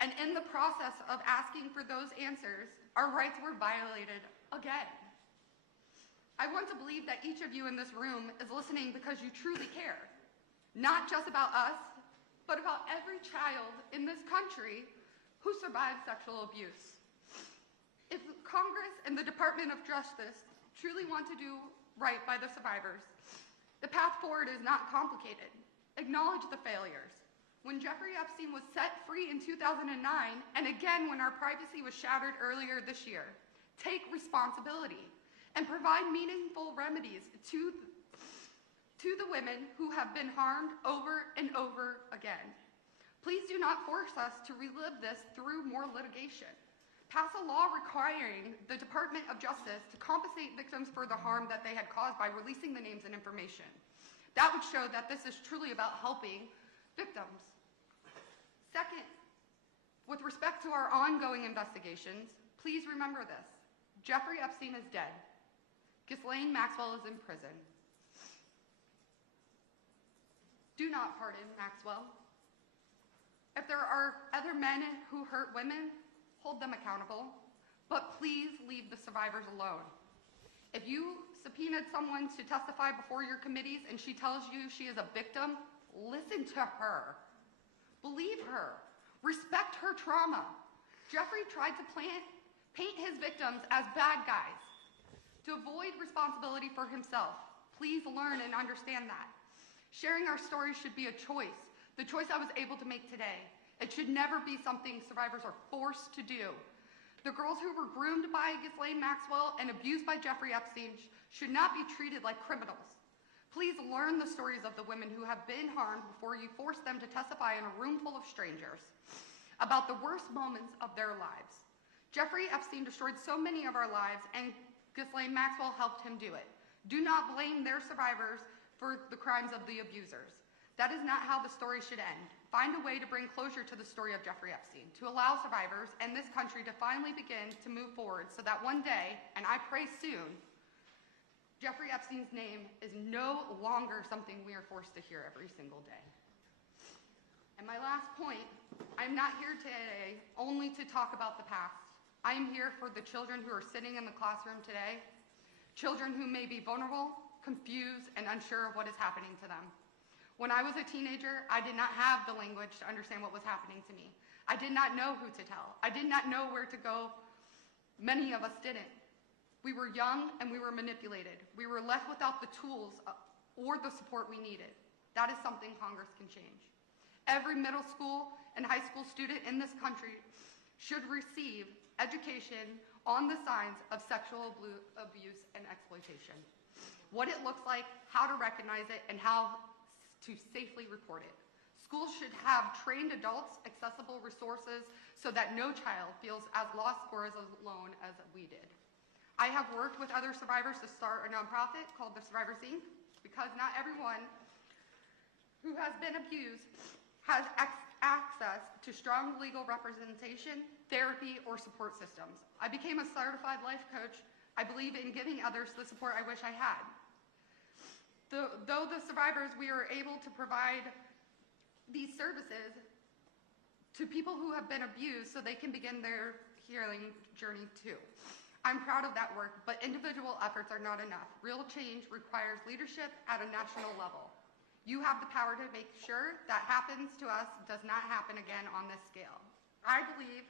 And in the process of asking for those answers, our rights were violated again. I want to believe that each of you in this room is listening because you truly care, not just about us, but about every child in this country who survived sexual abuse. If Congress and the Department of Justice truly want to do right by the survivors, the path forward is not complicated. Acknowledge the failures. When Jeffrey Epstein was set free in 2009, and again when our privacy was shattered earlier this year, take responsibility and provide meaningful remedies to the women who have been harmed over and over again. Please do not force us to relive this through more litigation. Pass a law requiring the Department of Justice to compensate victims for the harm that they had caused by releasing the names and information. That would show that this is truly about helping victims. Second, with respect to our ongoing investigations, please remember this. Jeffrey Epstein is dead. Ghislaine Maxwell is in prison. Do not pardon Maxwell. If there are other men who hurt women, hold them accountable, but please leave the survivors alone. If you subpoenaed someone to testify before your committees and she tells you she is a victim, listen to her. Believe her. Respect her trauma. Jeffrey tried to paint his victims as bad guys to avoid responsibility for himself. Please learn and understand that. Sharing our stories should be a choice, the choice I was able to make today. It should never be something survivors are forced to do. The girls who were groomed by Ghislaine Maxwell and abused by Jeffrey Epstein should not be treated like criminals. Please learn the stories of the women who have been harmed before you force them to testify in a room full of strangers about the worst moments of their lives. Jeffrey Epstein destroyed so many of our lives, and Ghislaine Maxwell helped him do it. Do not blame their survivors for the crimes of the abusers. That is not how the story should end. Find a way to bring closure to the story of Jeffrey Epstein, to allow survivors and this country to finally begin to move forward so that one day, and I pray soon, Jeffrey Epstein's name is no longer something we are forced to hear every single day. And my last point, I'm not here today only to talk about the past. I am here for the children who are sitting in the classroom today, children who may be vulnerable, confused, and unsure of what is happening to them. When I was a teenager, I did not have the language to understand what was happening to me. I did not know who to tell. I did not know where to go. Many of us didn't. We were young and we were manipulated. We were left without the tools or the support we needed. That is something Congress can change. Every middle school and high school student in this country should receive education on the signs of sexual abuse and exploitation. What it looks like, how to recognize it, and how to safely report it. Schools should have trained adults, accessible resources, so that no child feels as lost or as alone as we did. I have worked with other survivors to start a nonprofit called the Survivors Inc. because not everyone who has been abused has access to strong legal representation, therapy, or support systems. I became a certified life coach. I believe in giving others the support I wish I had. Though the survivors, we are able to provide these services to people who have been abused so they can begin their healing journey too. I'm proud of that work, but individual efforts are not enough. Real change requires leadership at a national level. You have the power to make sure that happens to us does not happen again on this scale. I believe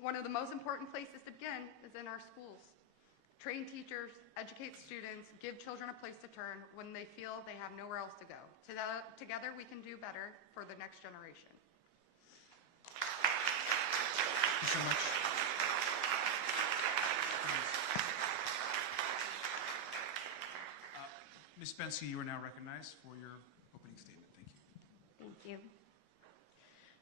one of the most important places to begin is in our schools. Train teachers, educate students, give children a place to turn when they feel they have nowhere else to go. Together we can do better for the next generation. Thank you so much. Ms. Bensky, you are now recognized for your opening statement. Thank you. Thank you.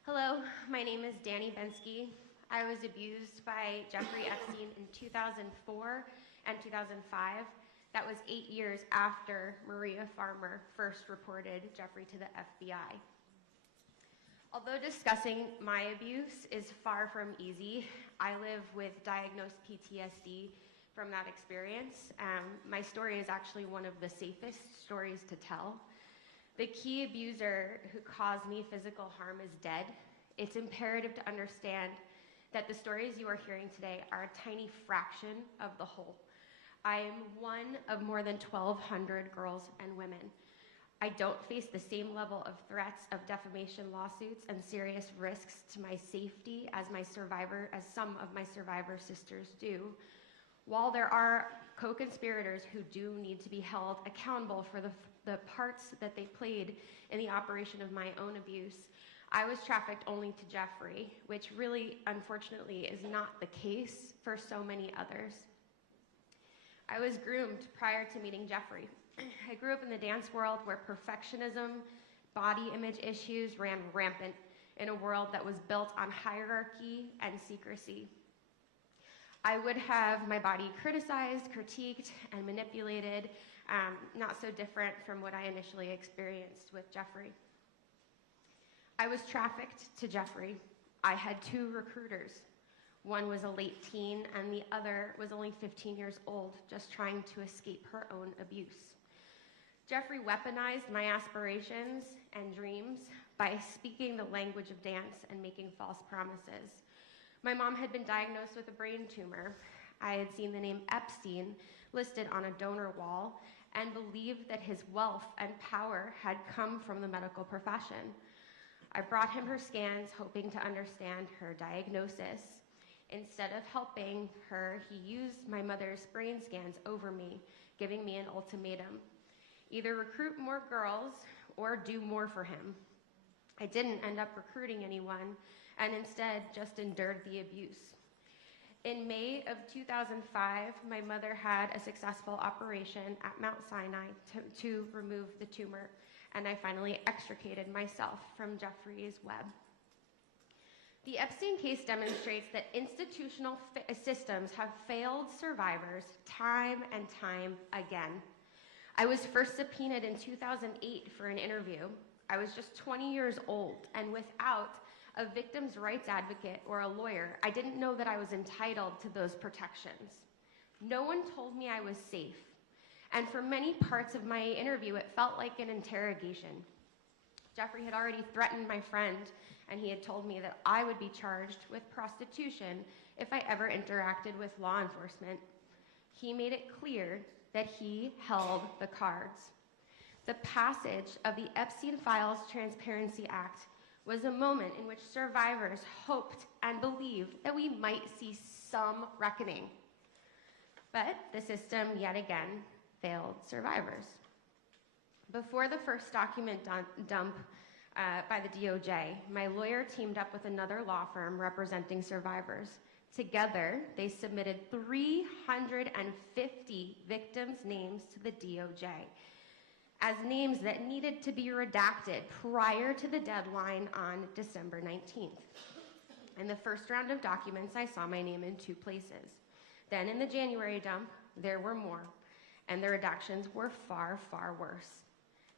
Hello, my name is Danny Bensky. I was abused by Jeffrey Epstein in 2004 and 2005. That was 8 years after Maria Farmer first reported Jeffrey to the FBI. Although discussing my abuse is far from easy, I live with diagnosed PTSD from that experience. My story is actually one of the safest stories to tell. The key abuser who caused me physical harm is dead. It's imperative to understand that the stories you are hearing today are a tiny fraction of the whole. I am one of more than 1,200 girls and women. I don't face the same level of threats of defamation lawsuits and serious risks to my safety as some of my survivor sisters do. While there are co-conspirators who do need to be held accountable for the parts that they played in the operation of my own abuse, I was trafficked only to Jeffrey, which really, unfortunately, is not the case for so many others. I was groomed prior to meeting Jeffrey. I grew up in the dance world where perfectionism, body image issues ran rampant in a world that was built on hierarchy and secrecy. I would have my body criticized, critiqued, and manipulated, not so different from what I initially experienced with Jeffrey. I was trafficked to Jeffrey. I had 2 recruiters. One was a late teen, and the other was only 15 years old, just trying to escape her own abuse. Jeffrey weaponized my aspirations and dreams by speaking the language of dance and making false promises. My mom had been diagnosed with a brain tumor. I had seen the name Epstein listed on a donor wall and believed that his wealth and power had come from the medical profession. I brought him her scans, hoping to understand her diagnosis. Instead of helping her, he used my mother's brain scans over me, giving me an ultimatum: either recruit more girls or do more for him. I didn't end up recruiting anyone, and instead just endured the abuse. In May of 2005, my mother had a successful operation at Mount Sinai to remove the tumor, and I finally extricated myself from Jeffrey's web. The Epstein case demonstrates that institutional systems have failed survivors time and time again. I was first subpoenaed in 2008 for an interview. I was just 20 years old, and without a victim's rights advocate or a lawyer, I didn't know that I was entitled to those protections. No one told me I was safe, and for many parts of my interview, it felt like an interrogation. Jeffrey had already threatened my friend, and he had told me that I would be charged with prostitution if I ever interacted with law enforcement. He made it clear that he held the cards. The passage of the Epstein Files Transparency Act was a moment in which survivors hoped and believed that we might see some reckoning. But the system yet again failed survivors. Before the first document dump by the DOJ, my lawyer teamed up with another law firm representing survivors. Together, they submitted 350 victims' names to the DOJ as names that needed to be redacted prior to the deadline on December 19th. In the first round of documents, I saw my name in 2 places. Then in the January dump, there were more, and the redactions were far, far worse.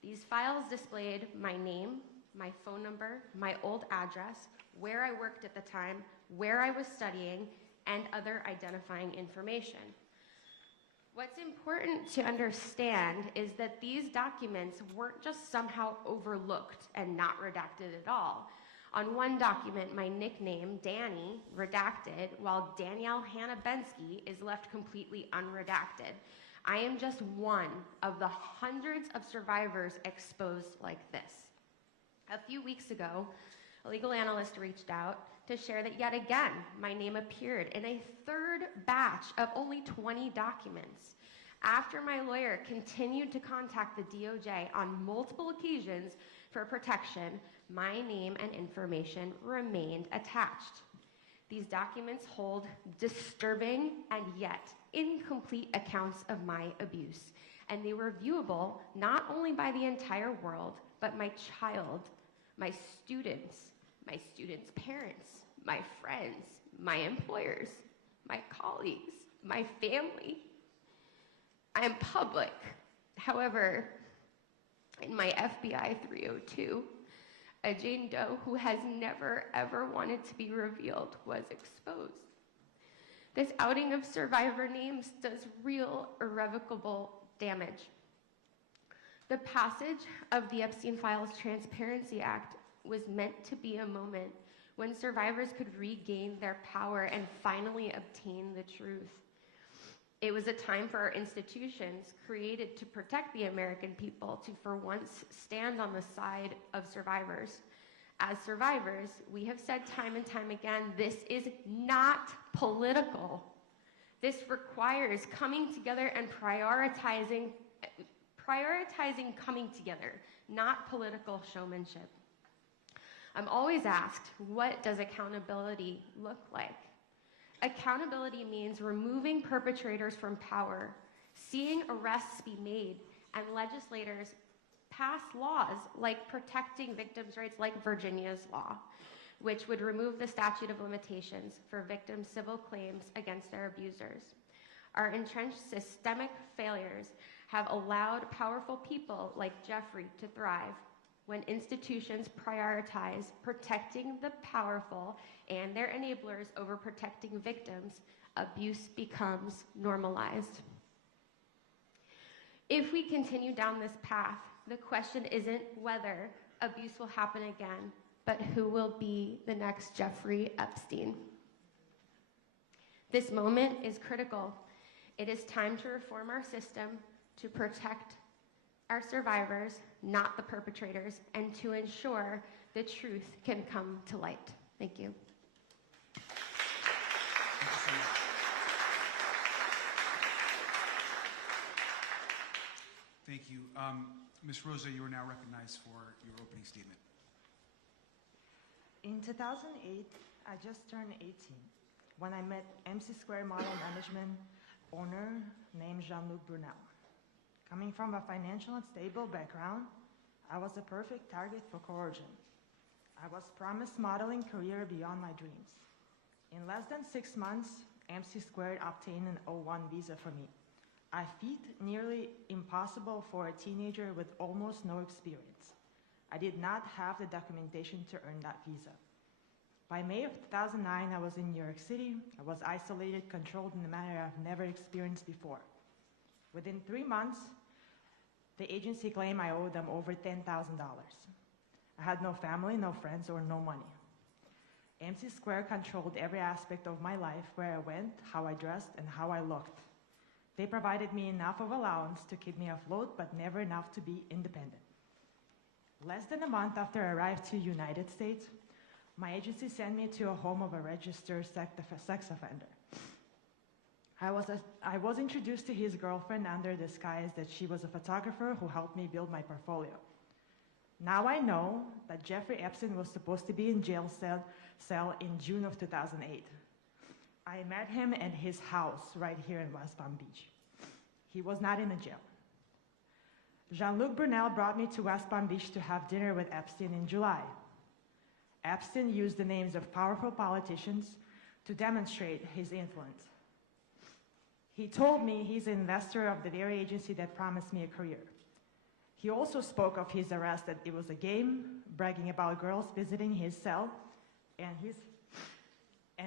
These files displayed my name, my phone number, my old address, where I worked at the time, where I was studying, and other identifying information. What's important to understand is that these documents weren't just somehow overlooked and not redacted at all. On one document, my nickname, Danny, redacted, while Danielle Hannah Bensky is left completely unredacted. I am just one of the hundreds of survivors exposed like this. A few weeks ago, a legal analyst reached out to share that yet again, my name appeared in a 3rd batch of only 20 documents. After my lawyer continued to contact the DOJ on multiple occasions for protection, my name and information remained attached. These documents hold disturbing and yet incomplete accounts of my abuse, and they were viewable not only by the entire world, but my child, my students' parents, my friends, my employers, my colleagues, my family. I am public. However, in my FBI 302, a Jane Doe who has never ever wanted to be revealed was exposed. This outing of survivor names does real irrevocable damage. The passage of the Epstein Files Transparency Act was meant to be a moment when survivors could regain their power and finally obtain the truth. It was a time for our institutions created to protect the American people to, for once, stand on the side of survivors. As survivors, we have said time and time again, this is not political. This requires coming together and prioritizing coming together, not political showmanship. I'm always asked, what does accountability look like? Accountability means removing perpetrators from power, seeing arrests be made, and legislators pass laws like protecting victims' rights, like Virginia's law, which would remove the statute of limitations for victims' civil claims against their abusers. Our entrenched systemic failures have allowed powerful people like Jeffrey to thrive. When institutions prioritize protecting the powerful and their enablers over protecting victims, abuse becomes normalized. If we continue down this path, the question isn't whether abuse will happen again, but who will be the next Jeffrey Epstein. This moment is critical. It is time to reform our system to protect our survivors, not the perpetrators, and to ensure the truth can come to light. Thank you. Thank you. Ms. Rosa, you are now recognized for your opening statement. In 2008, I just turned 18 when I met MC Square Model Management owner named Jean-Luc Brunel. Coming from a financial and stable background, I was a perfect target for coercion. I was promised modeling career beyond my dreams. In less than 6 months, MC Squared obtained an O1 visa for me, a feat nearly impossible for a teenager with almost no experience. I did not have the documentation to earn that visa. By May of 2009, I was in New York City. I was isolated, controlled in a manner I've never experienced before. Within 3 months, the agency claimed I owed them over $10,000. I had no family, no friends, or no money. MC Square controlled every aspect of my life, where I went, how I dressed, and how I looked. They provided me enough of allowance to keep me afloat, but never enough to be independent. Less than a month after I arrived to the United States, my agency sent me to a home of a registered sex offender. I was introduced to his girlfriend under the disguise that she was a photographer who helped me build my portfolio. Now I know that Jeffrey Epstein was supposed to be in jail cell in June of 2008. I met him at his house right here in West Palm Beach. He was not in a jail. Jean-Luc Brunel brought me to West Palm Beach to have dinner with Epstein in July. Epstein used the names of powerful politicians to demonstrate his influence. He told me he's an investor of the very agency that promised me a career. He also spoke of his arrest, that it was a game, bragging about girls visiting his cell, and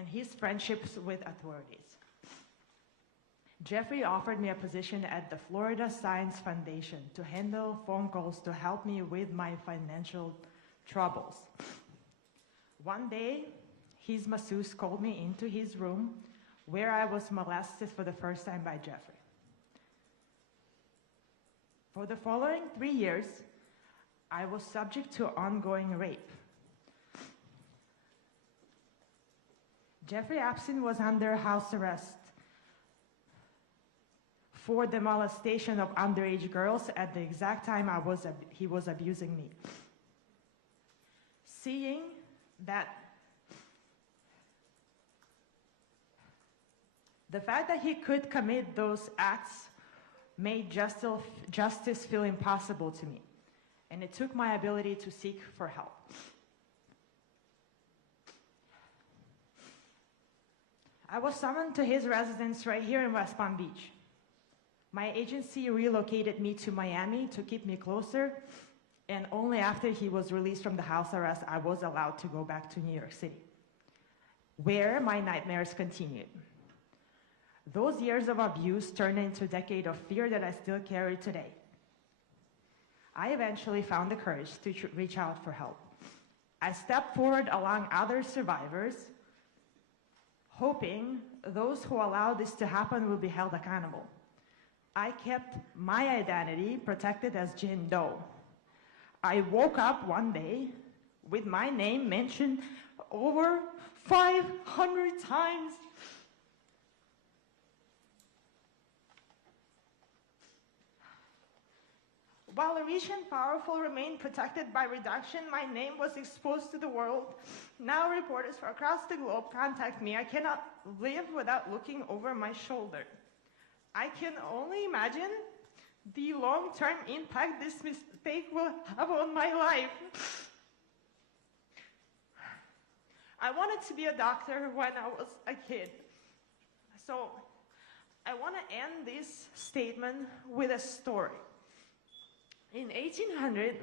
his friendships with authorities. Jeffrey offered me a position at the Florida Science Foundation to handle phone calls to help me with my financial troubles. One day, his masseuse called me into his room, where I was molested for the first time by Jeffrey. For the following 3 years, I was subject to ongoing rape. Jeffrey Epstein was under house arrest for the molestation of underage girls at the exact time he was abusing me. Seeing that the fact that he could commit those acts made justice feel impossible to me, and it took my ability to seek for help. I was summoned to his residence right here in West Palm Beach. My agency relocated me to Miami to keep me closer, and only after he was released from the house arrest, I was allowed to go back to New York City, where my nightmares continued. Those years of abuse turned into a decade of fear that I still carry today. I eventually found the courage to reach out for help. I stepped forward along other survivors, hoping those who allowed this to happen will be held accountable. I kept my identity protected as Jane Doe. I woke up one day with my name mentioned over 500 times. While the rich and powerful remained protected by reduction, my name was exposed to the world. Now reporters from across the globe contact me. I cannot live without looking over my shoulder. I can only imagine the long-term impact this mistake will have on my life. I wanted to be a doctor when I was a kid. So I want to end this statement with a story. In 1800,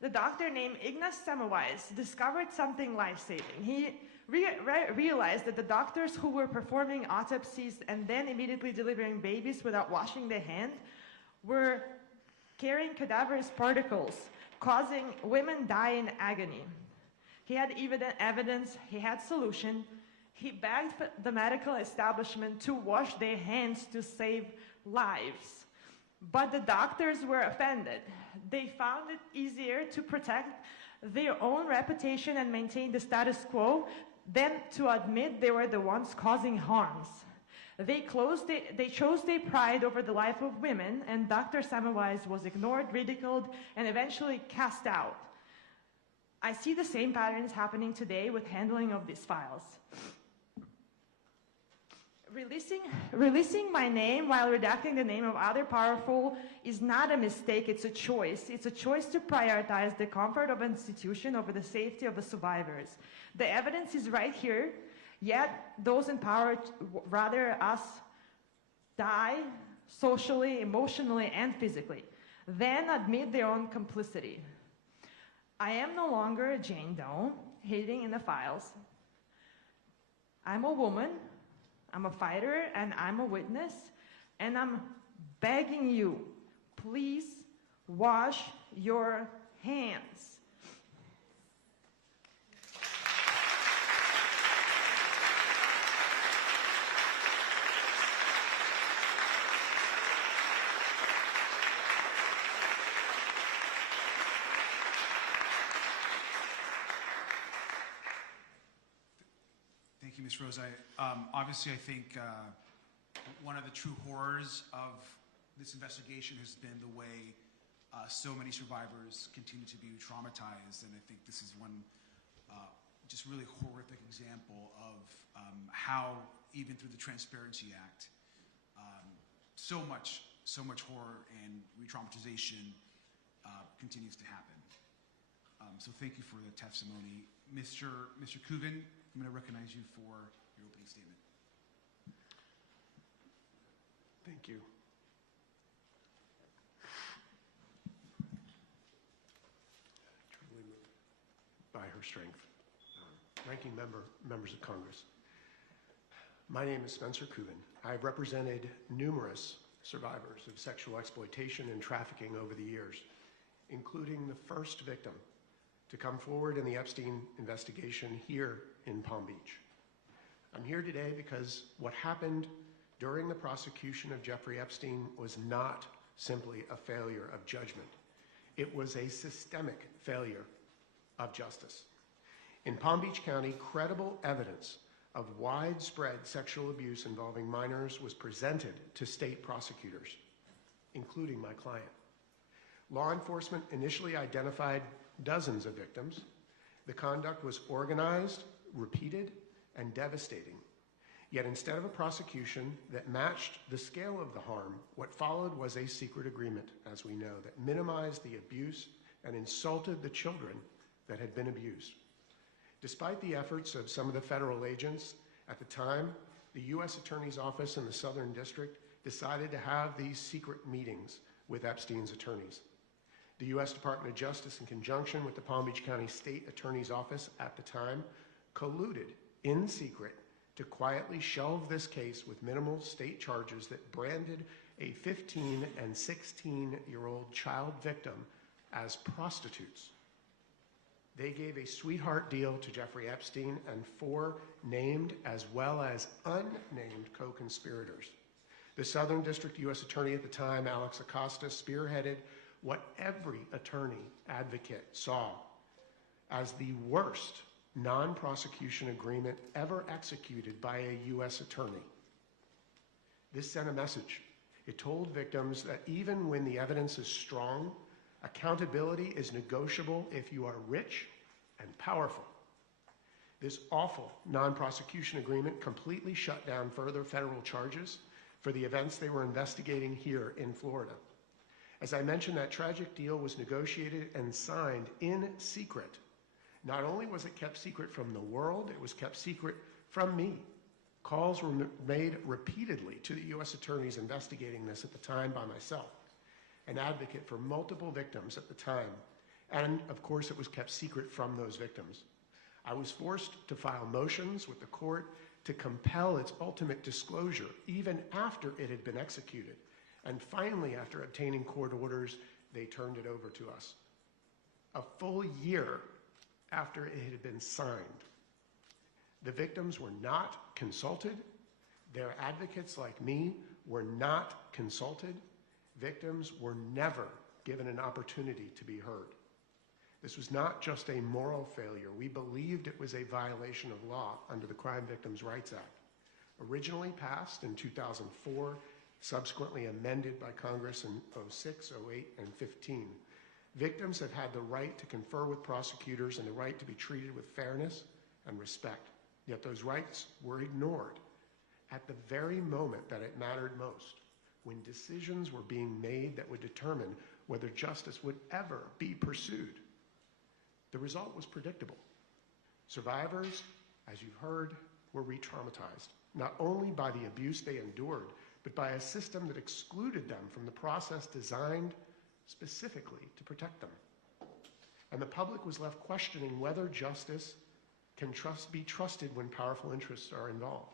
the doctor named Ignaz Semmelweis discovered something life-saving. He realized that the doctors who were performing autopsies and then immediately delivering babies without washing their hands were carrying cadaverous particles, causing women die in agony. He had evidence, he had solution. He begged the medical establishment to wash their hands to save lives. But the doctors were offended. They found it easier to protect their own reputation and maintain the status quo than to admit they were the ones causing harms. They chose their pride over the life of women, and Dr. Semmelweis was ignored, ridiculed, and eventually cast out. I see the same patterns happening today with handling of these files. Releasing my name while redacting the name of other powerful is not a mistake, it's a choice. It's a choice to prioritize the comfort of an institution over the safety of the survivors. The evidence is right here, yet those in power rather us die socially, emotionally, and physically, than admit their own complicity. I am no longer a Jane Doe hiding in the files. I'm a woman, I'm a fighter, and I'm a witness, and I'm begging you, please wash your hands. Thank you, Ms. Rose. Obviously, I think one of the true horrors of this investigation has been the way so many survivors continue to be traumatized, and I think this is one just really horrific example of how, even through the Transparency Act, so much horror and re-traumatization continues to happen. So thank you for the testimony. Mr. Kuvan, I'm going to recognize you for your opening statement. Thank you. Truly moved by her strength. Ranking members of Congress. My name is Spencer Kuvan. I have represented numerous survivors of sexual exploitation and trafficking over the years, including the first victim to come forward in the Epstein investigation here in Palm Beach. I'm here today because what happened during the prosecution of Jeffrey Epstein was not simply a failure of judgment. It was a systemic failure of justice. In Palm Beach County, credible evidence of widespread sexual abuse involving minors was presented to state prosecutors, including my client. Law enforcement initially identified dozens of victims. The conduct was organized, repeated, and devastating. Yet instead of a prosecution that matched the scale of the harm, what followed was a secret agreement, as we know, that minimized the abuse and insulted the children that had been abused. Despite the efforts of some of the federal agents at the time, the U.S. Attorney's Office in the Southern District decided to have these secret meetings with Epstein's attorneys. The U.S. Department of Justice, in conjunction with the Palm Beach County State Attorney's Office at the time, colluded in secret to quietly shelve this case with minimal state charges that branded a 15 and 16-year-old child victim as prostitutes. They gave a sweetheart deal to Jeffrey Epstein and 4 named as well as unnamed co-conspirators. The Southern District U.S. Attorney at the time, Alex Acosta, spearheaded what every attorney advocate saw as the worst non-prosecution agreement ever executed by a U.S. attorney. This sent a message. It told victims that even when the evidence is strong, accountability is negotiable if you are rich and powerful. This awful non-prosecution agreement completely shut down further federal charges for the events they were investigating here in Florida. As I mentioned, that tragic deal was negotiated and signed in secret. Not only was it kept secret from the world, it was kept secret from me. Calls were made repeatedly to the U.S. attorneys investigating this at the time by myself, an advocate for multiple victims at the time, and of course it was kept secret from those victims. I was forced to file motions with the court to compel its ultimate disclosure even after it had been executed, and finally, after obtaining court orders, they turned it over to us. A full year after it had been signed. The victims were not consulted. Their advocates like me were not consulted. Victims were never given an opportunity to be heard. This was not just a moral failure. We believed it was a violation of law under the Crime Victims' Rights Act. Originally passed in 2004, subsequently amended by Congress in 06, 08, and 15. Victims have had the right to confer with prosecutors and the right to be treated with fairness and respect. Yet those rights were ignored at the very moment that it mattered most, when decisions were being made that would determine whether justice would ever be pursued. The result was predictable. Survivors, as you've heard, were re-traumatized, not only by the abuse they endured, but by a system that excluded them from the process designed specifically to protect them. And the public was left questioning whether justice can be trusted when powerful interests are involved.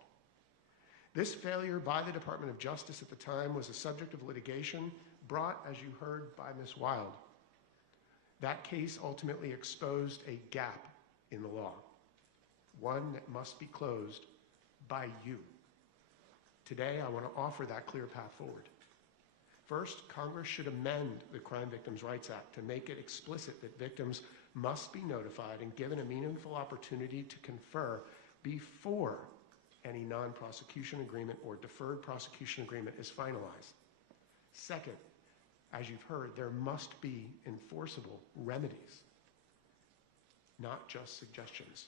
This failure by the Department of Justice at the time was a subject of litigation brought, as you heard, by Ms. Wild. That case ultimately exposed a gap in the law, one that must be closed by you. Today, I want to offer that clear path forward. First, Congress should amend the Crime Victims' Rights Act to make it explicit that victims must be notified and given a meaningful opportunity to confer before any non-prosecution agreement or deferred prosecution agreement is finalized. Second, as you've heard, there must be enforceable remedies, not just suggestions.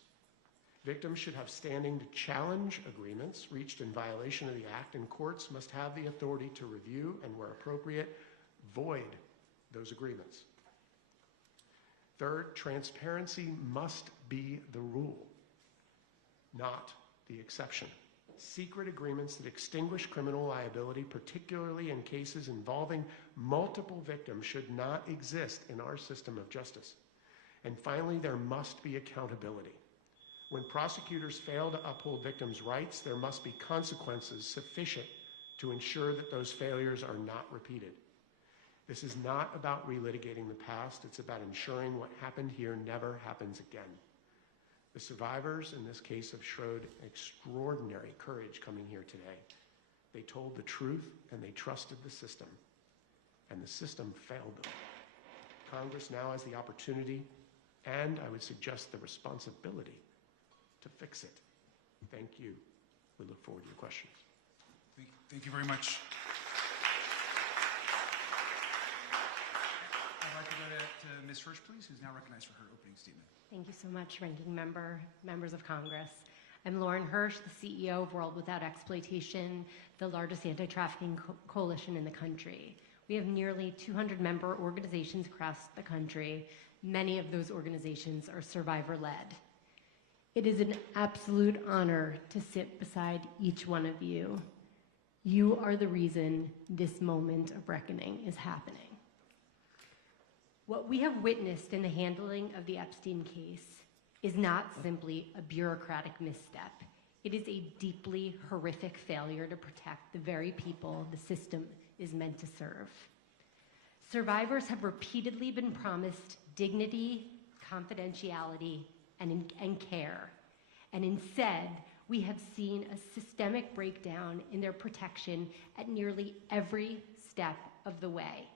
Victims should have standing to challenge agreements reached in violation of the Act, and courts must have the authority to review and, where appropriate, void those agreements. Third, transparency must be the rule, not the exception. Secret agreements that extinguish criminal liability, particularly in cases involving multiple victims, should not exist in our system of justice. And finally, there must be accountability. When prosecutors fail to uphold victims' rights, there must be consequences sufficient to ensure that those failures are not repeated. This is not about relitigating the past. It's about ensuring what happened here never happens again. The survivors in this case have showed extraordinary courage coming here today. They told the truth and they trusted the system, and the system failed them. Congress now has the opportunity, and I would suggest the responsibility, to fix it. Thank you. We look forward to your questions. Thank you very much. I'd like to go to Ms. Hirsch, please, who's now recognized for her opening statement. Thank you so much, Ranking Member, members of Congress. I'm Lauren Hirsch, the CEO of World Without Exploitation, the largest anti-trafficking coalition in the country. We have nearly 200 member organizations across the country. Many of those organizations are survivor-led. It is an absolute honor to sit beside each one of you. You are the reason this moment of reckoning is happening. What we have witnessed in the handling of the Epstein case is not simply a bureaucratic misstep. It is a deeply horrific failure to protect the very people the system is meant to serve. Survivors have repeatedly been promised dignity, confidentiality, and care. And instead, we have seen a systemic breakdown in their protection at nearly every step of the way.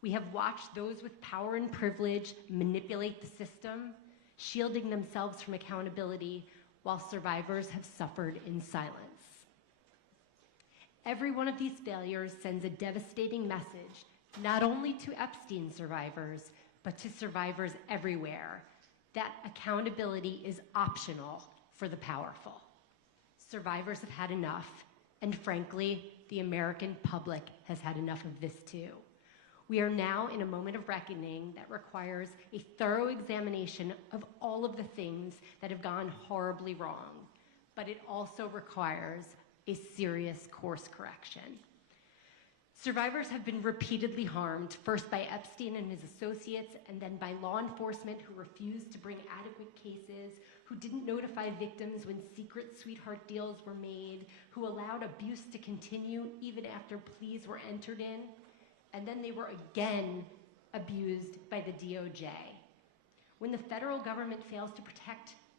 We have watched those with power and privilege manipulate the system, shielding themselves from accountability, while survivors have suffered in silence. Every one of these failures sends a devastating message, not only to Epstein survivors, but to survivors everywhere, that accountability is optional for the powerful. Survivors have had enough, and frankly, the American public has had enough of this too. We are now in a moment of reckoning that requires a thorough examination of all of the things that have gone horribly wrong, but it also requires a serious course correction. Survivors have been repeatedly harmed, first by Epstein and his associates, and then by law enforcement who refused to bring adequate cases, who didn't notify victims when secret sweetheart deals were made, who allowed abuse to continue even after pleas were entered in, and then they were again abused by the DOJ. When the federal government fails to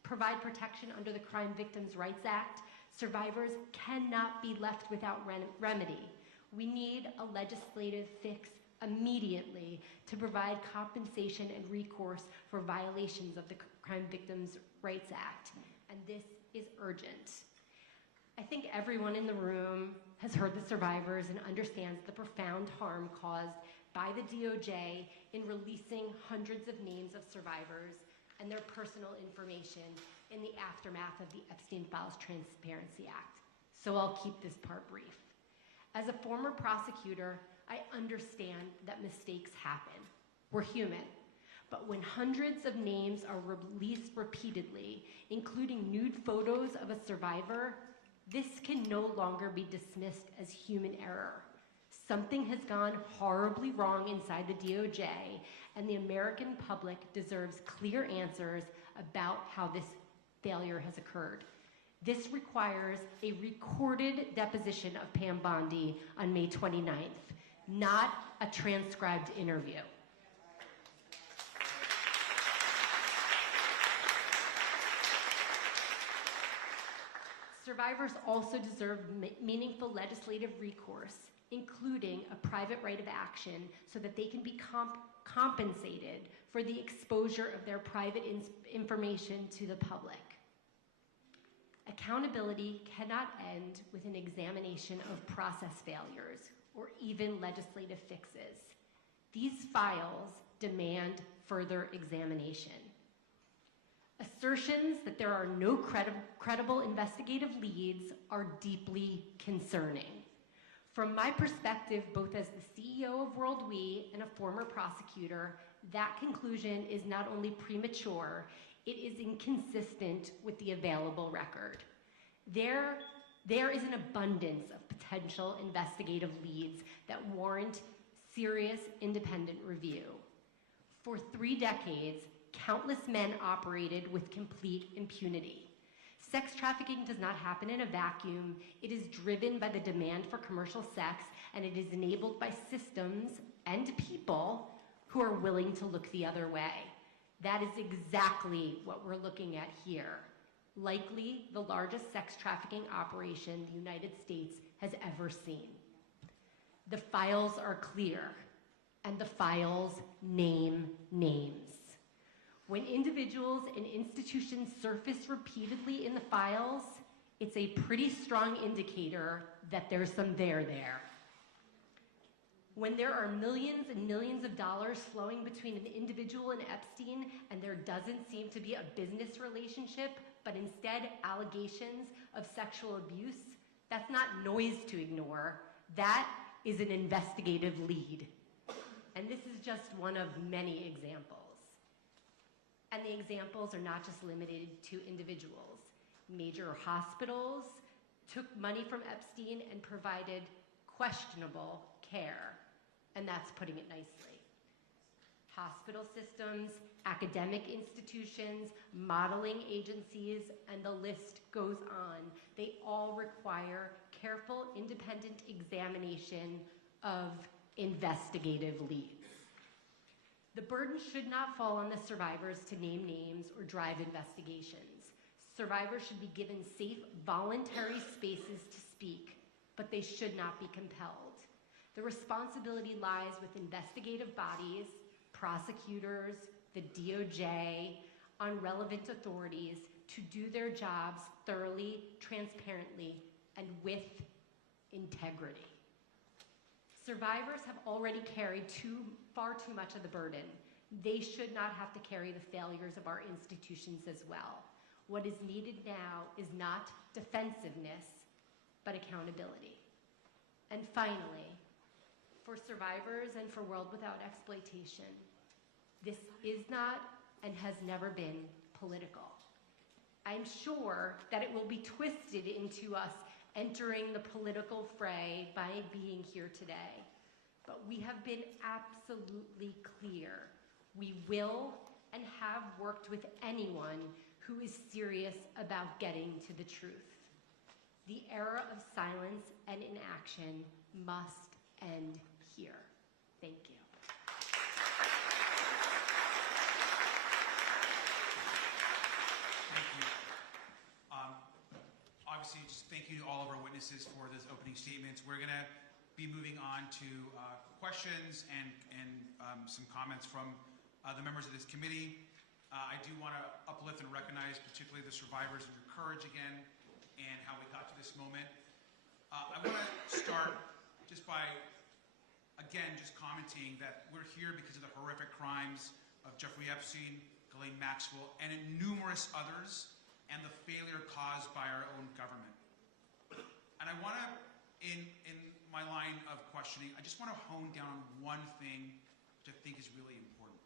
provide protection under the Crime Victims' Rights Act, survivors cannot be left without remedy. We need a legislative fix immediately to provide compensation and recourse for violations of the Crime Victims' Rights Act, and this is urgent. I think everyone in the room has heard the survivors and understands the profound harm caused by the DOJ in releasing hundreds of names of survivors and their personal information in the aftermath of the Epstein Files Transparency Act. So I'll keep this part brief. As a former prosecutor, I understand that mistakes happen. We're human. But when hundreds of names are released repeatedly, including nude photos of a survivor, this can no longer be dismissed as human error. Something has gone horribly wrong inside the DOJ, and the American public deserves clear answers about how this failure has occurred. This requires a recorded deposition of Pam Bondi on May 29th, not a transcribed interview. Survivors also deserve meaningful legislative recourse, including a private right of action, so that they can be compensated for the exposure of their private information to the public. Accountability cannot end with an examination of process failures or even legislative fixes. These files demand further examination. Assertions that there are no credible investigative leads are deeply concerning. From my perspective, both as the CEO of World We and a former prosecutor, that conclusion is not only premature, it is inconsistent with the available record. There is an abundance of potential investigative leads that warrant serious independent review. For 3 decades, countless men operated with complete impunity. Sex trafficking does not happen in a vacuum. It is driven by the demand for commercial sex, and it is enabled by systems and people who are willing to look the other way. That is exactly what we're looking at here. Likely the largest sex trafficking operation the United States has ever seen. The files are clear, and the files name names. When individuals and institutions surface repeatedly in the files, it's a pretty strong indicator that there's some there. When there are millions and millions of dollars flowing between an individual and Epstein, and there doesn't seem to be a business relationship, but instead allegations of sexual abuse, that's not noise to ignore. That is an investigative lead. And this is just one of many examples. And the examples are not just limited to individuals. Major hospitals took money from Epstein and provided questionable care, and that's putting it nicely. Hospital systems, academic institutions, modeling agencies, and the list goes on. They all require careful, independent examination of investigative leads. The burden should not fall on the survivors to name names or drive investigations. Survivors should be given safe, voluntary spaces to speak, but they should not be compelled. The responsibility lies with investigative bodies, prosecutors, the DOJ, on relevant authorities to do their jobs thoroughly, transparently, and with integrity. Survivors have already carried far too much of the burden. They should not have to carry the failures of our institutions as well. What is needed now is not defensiveness, but accountability. And finally, for survivors and for World Without Exploitation, this is not and has never been political. I'm sure that it will be twisted into us entering the political fray by being here today. But we have been absolutely clear. We will and have worked with anyone who is serious about getting to the truth. The era of silence and inaction must end here. Thank you. Thank you. Obviously, just thank you to all of our witnesses for those opening statements. We're going to be moving on to questions and some comments from the members of this committee. I do want to uplift and recognize particularly the survivors and your courage again and how we got to this moment. I want to start just by, again, just commenting that we're here because of the horrific crimes of Jeffrey Epstein, Ghislaine Maxwell, and numerous others, and the failure caused by our own government. And I want to, in my line of questioning, I just want to hone down on one thing which I think is really important.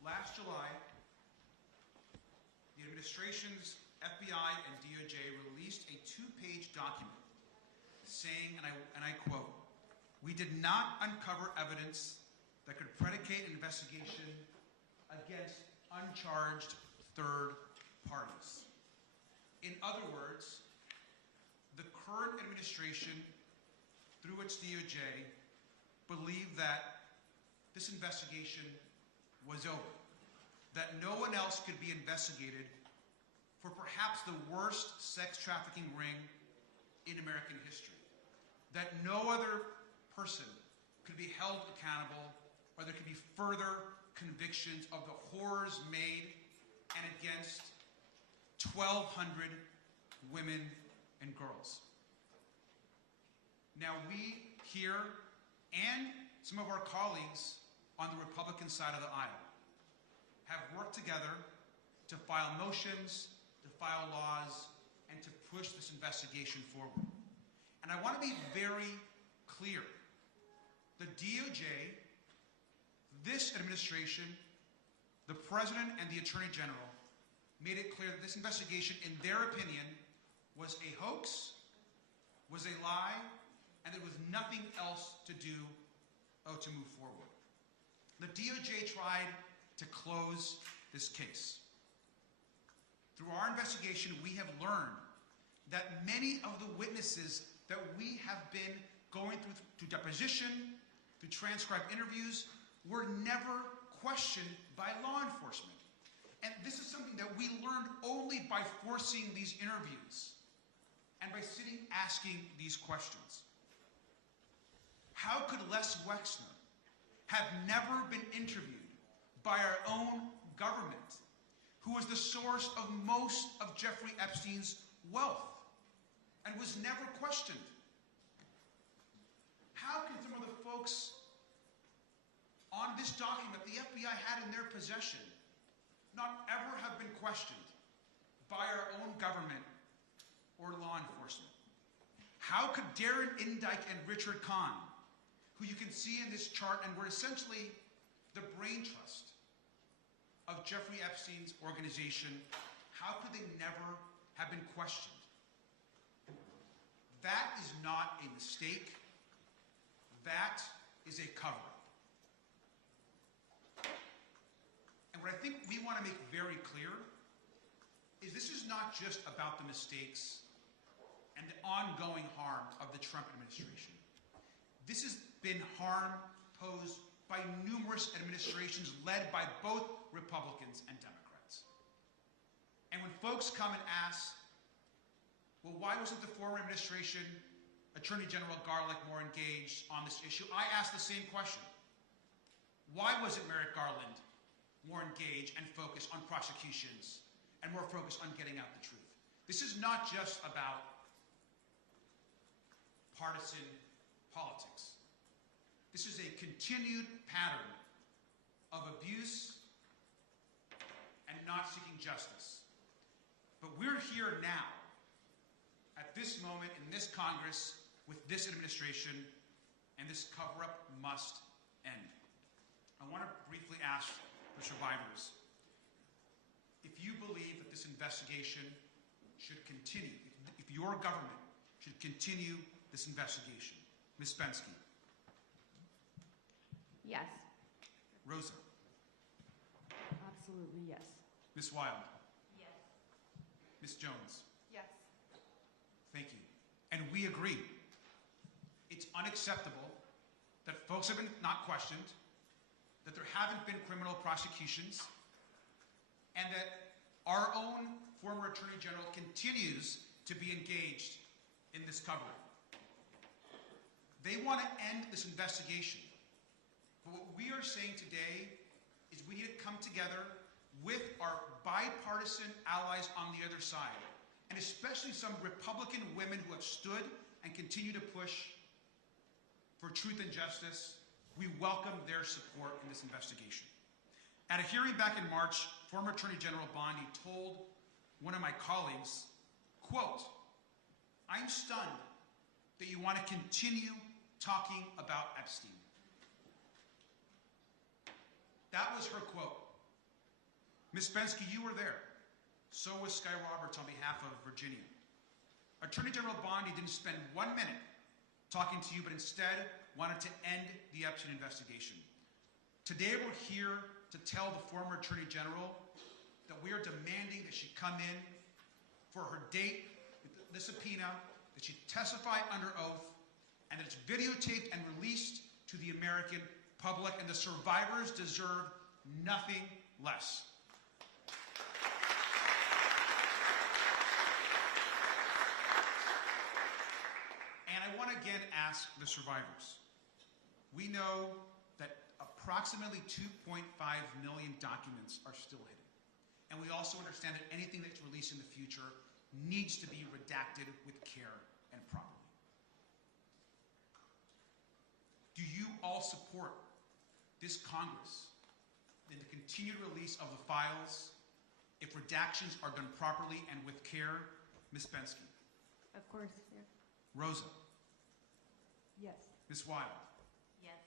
Last July, the administration's FBI and DOJ released a 2-page document saying, and I quote, "We did not uncover evidence that could predicate an investigation against uncharged third parties." In other words, the current administration, through its DOJ, believed that this investigation was over, that no one else could be investigated for perhaps the worst sex trafficking ring in American history, that no other person could be held accountable, or there could be further convictions of the horrors made and against 1,200 women and girls. Now we here and some of our colleagues on the Republican side of the aisle have worked together to file motions, to file laws, and to push this investigation forward. And I want to be very clear. The DOJ, this administration, the President and the Attorney General made it clear that this investigation, in their opinion, was a hoax, was a lie, and there was nothing else to do to move forward. The DOJ tried to close this case. Through our investigation, we have learned that many of the witnesses that we have been going through deposition, through transcribed interviews, were never questioned by law enforcement. And this is something that we learned only by forcing these interviews and by sitting asking these questions. How could Les Wexner have never been interviewed by our own government, who was the source of most of Jeffrey Epstein's wealth and was never questioned? How can some of the folks on this document the FBI had in their possession not ever have been questioned by our own government or law enforcement? How could Darren Indyke and Richard Kahn, who you can see in this chart and were essentially the brain trust of Jeffrey Epstein's organization, how could they never have been questioned? That is not a mistake. That is a cover-up. And what I think we want to make very clear is this is not just about the mistakes and the ongoing harm of the Trump administration. This has been harm posed by numerous administrations led by both Republicans and Democrats. And when folks come and ask, well, why wasn't the former administration, Attorney General Garlick, more engaged on this issue? I ask the same question. Why wasn't Merrick Garland more engaged and focused on prosecutions and more focused on getting out the truth? This is not just about partisan politics. This is a continued pattern of abuse and not seeking justice. But we're here now, at this moment in this Congress, with this administration, and this cover-up must end. I want to briefly ask the survivors, if you believe that this investigation should continue, if your government should continue this investigation. Ms. Spensky. Yes. Rosa. Absolutely yes. Ms. Wild. Yes. Ms. Jones. Yes. Thank you. And we agree. It's unacceptable that folks have been not questioned, that there haven't been criminal prosecutions, and that our own former Attorney General continues to be engaged in this cover-up. They want to end this investigation. But what we are saying today is we need to come together with our bipartisan allies on the other side, and especially some Republican women who have stood and continue to push for truth and justice. We welcome their support in this investigation. At a hearing back in March, former Attorney General Bondi told one of my colleagues, quote, "I'm stunned that you want to continue talking about Epstein." That was her quote. Ms. Spensky, you were there. So was Sky Roberts on behalf of Virginia. Attorney General Bondi didn't spend 1 minute talking to you, but instead wanted to end the Epstein investigation. Today we're here to tell the former Attorney General that we are demanding that she come in for her date with the subpoena, that she testify under oath, and that it's videotaped and released to the American public, and the survivors deserve nothing less. And I want to again ask the survivors. We know that approximately 2.5 million documents are still hidden. And we also understand that anything that's released in the future needs to be redacted with care and properly. Do you all support this Congress in the continued release of the files if redactions are done properly and with care? Ms. Spensky. Of course, yeah. Rosa. Yes. Ms. Wild. Yes.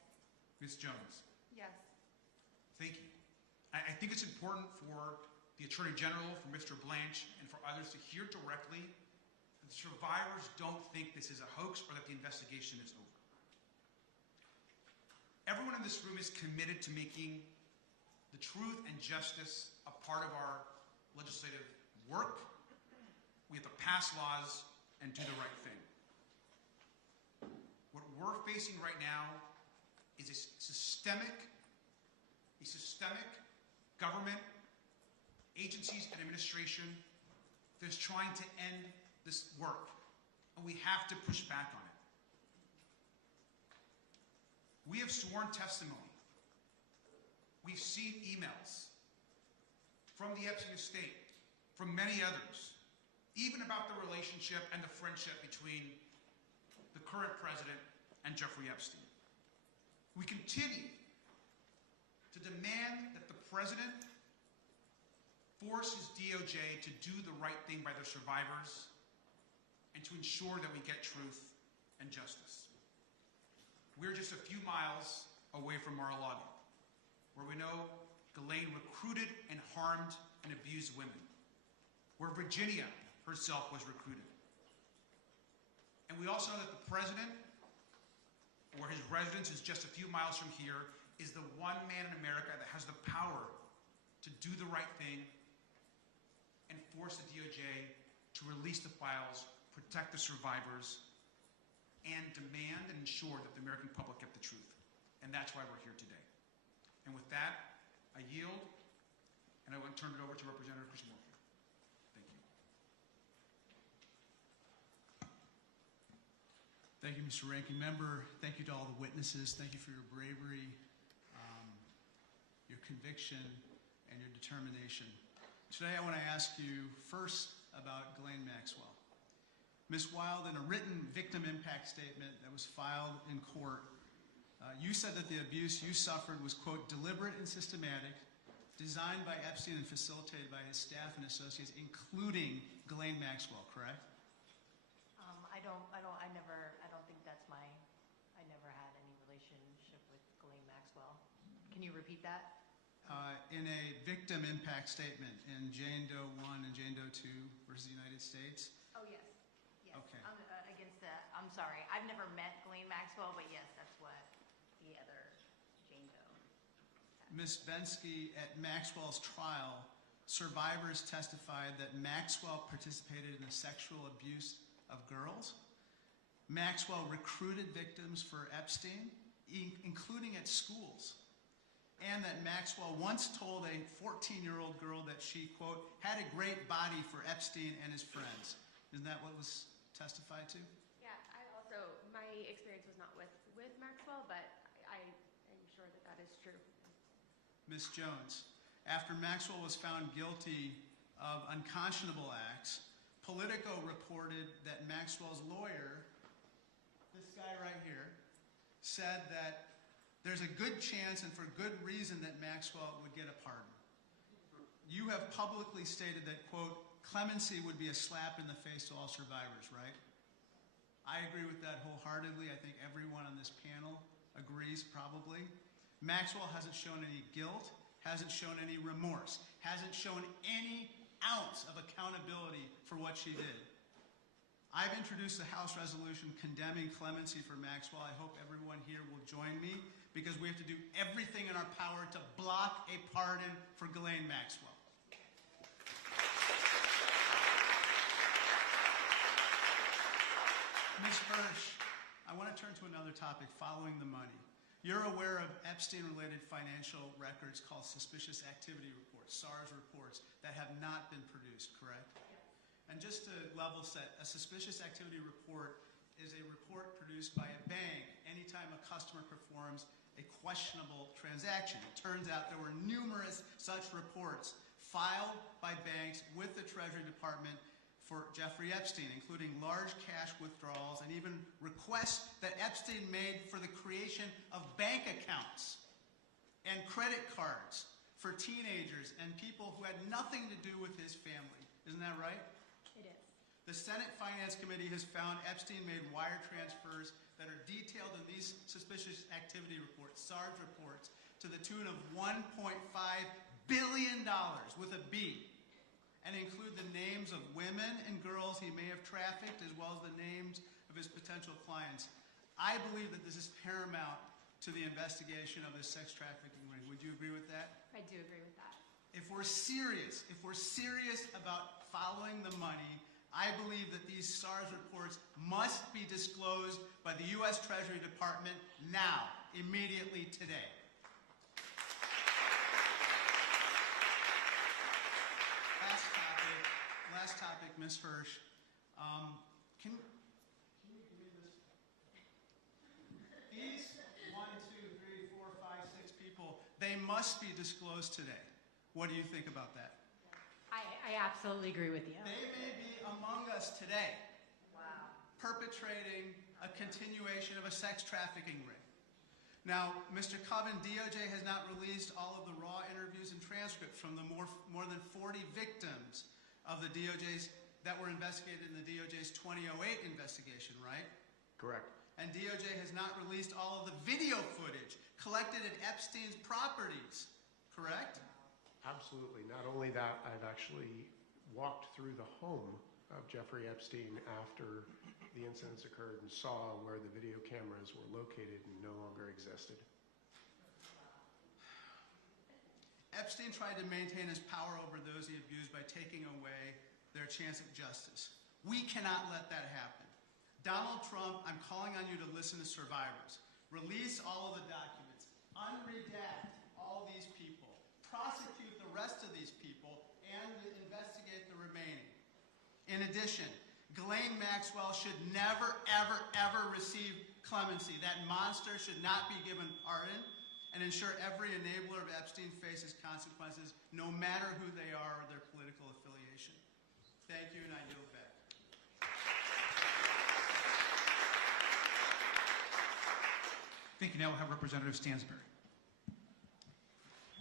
Ms. Jones. Yes. Thank you. I think it's important for the Attorney General, for Mr. Blanche, and for others to hear directly that the survivors don't think this is a hoax or that the investigation is over. Everyone in this room is committed to making the truth and justice a part of our legislative work. We have to pass laws and do the right thing. What we're facing right now is a systemic government, agencies, and administration that's trying to end this work, and we have to push back on it. We have sworn testimony. We've seen emails from the Epstein estate, from many others, even about the relationship and the friendship between the current president and Jeffrey Epstein. We continue to demand that the president force his DOJ to do the right thing by the survivors and to ensure that we get truth and justice. We're just a few miles away from Mar-a-Lago, where we know Ghislaine recruited and harmed and abused women, where Virginia herself was recruited. And we also know that the president, or his residence is just a few miles from here, is the one man in America that has the power to do the right thing and force the DOJ to release the files, protect the survivors, and demand and ensure that the American public get the truth. And that's why we're here today. And with that, I yield, and I will turn it over to Representative Christian Wolf. Thank you. Thank you, Mr. Ranking Member. Thank you to all the witnesses. Thank you for your bravery, your conviction, and your determination. Today, I want to ask you first about Ghislaine Maxwell. Ms. Wild, in a written victim impact statement that was filed in court, you said that the abuse you suffered was, quote, deliberate and systematic, designed by Epstein and facilitated by his staff and associates, including Ghislaine Maxwell, correct? I don't think that's I never had any relationship with Ghislaine Maxwell. Can you repeat that? In a victim impact statement in Jane Doe 1 and Jane Doe 2 versus the United States. Oh, yes. Yes. Okay. I'm sorry. I've never met Ghislaine Maxwell, but yes, that's what the other Jane Doe. Ms. Bensky, at Maxwell's trial, survivors testified that Maxwell participated in the sexual abuse of girls. Maxwell recruited victims for Epstein, including at schools. And that Maxwell once told a 14-year-old girl that she, quote, had a great body for Epstein and his friends. Isn't that what was testified to? Yeah, my experience was not with Maxwell, but I am sure that that is true. Ms. Jones, after Maxwell was found guilty of unconscionable acts, Politico reported that Maxwell's lawyer, this guy right here, said that there's a good chance and for good reason that Maxwell would get a pardon. You have publicly stated that, quote, clemency would be a slap in the face to all survivors, right? I agree with that wholeheartedly. I think everyone on this panel agrees, probably. Maxwell hasn't shown any guilt, hasn't shown any remorse, hasn't shown any ounce of accountability for what she did. I've introduced a House resolution condemning clemency for Maxwell. I hope everyone here will join me because we have to do everything in our power to block a pardon for Ghislaine Maxwell. Ms. Hirsch, I want to turn to another topic, following the money. You're aware of Epstein-related financial records called suspicious activity reports, SARS reports, that have not been produced, correct? And just to level set, a suspicious activity report is a report produced by a bank anytime a customer performs a questionable transaction. It turns out there were numerous such reports filed by banks with the Treasury Department for Jeffrey Epstein, including large cash withdrawals and even requests that Epstein made for the creation of bank accounts and credit cards for teenagers and people who had nothing to do with his family. Isn't that right? It is. The Senate Finance Committee has found Epstein made wire transfers that are detailed in these suspicious activity reports, SARS reports, to the tune of $1.5 billion with a B, and include the names of women and girls he may have trafficked, as well as the names of his potential clients. I believe that this is paramount to the investigation of this sex trafficking ring. Would you agree with that? I do agree with that. If we're serious about following the money, I believe that these SARS reports must be disclosed by the U.S. Treasury Department now, immediately today. Last topic, Ms. Hirsch. Can you give me this? These 1, 2, 3, 4, 5, 6 people, they must be disclosed today. What do you think about that? I absolutely agree with you. They may be among us today. Wow. Perpetrating a continuation of a sex trafficking ring. Now, Mr. Coven, DOJ has not released all of the raw interviews and transcripts from the more than 40 victims of the DOJ's that were investigated in the DOJ's 2008 investigation, right? Correct. And DOJ has not released all of the video footage collected at Epstein's properties, correct? Absolutely. Not only that, I've actually walked through the home of Jeffrey Epstein after the incidents occurred and saw where the video cameras were located and no longer existed. Epstein tried to maintain his power over those he abused by taking away their chance at justice. We cannot let that happen. Donald Trump, I'm calling on you to listen to survivors. Release all of the documents. Unredact all these people. Prosecute the rest of these people and investigate the remaining. In addition, Ghislaine Maxwell should never, ever, ever receive clemency. That monster should not be given pardon, and ensure every enabler of Epstein faces consequences, no matter who they are or their political affiliation. Thank you, and I yield back. Thank you. Now we'll have Representative Stansbury.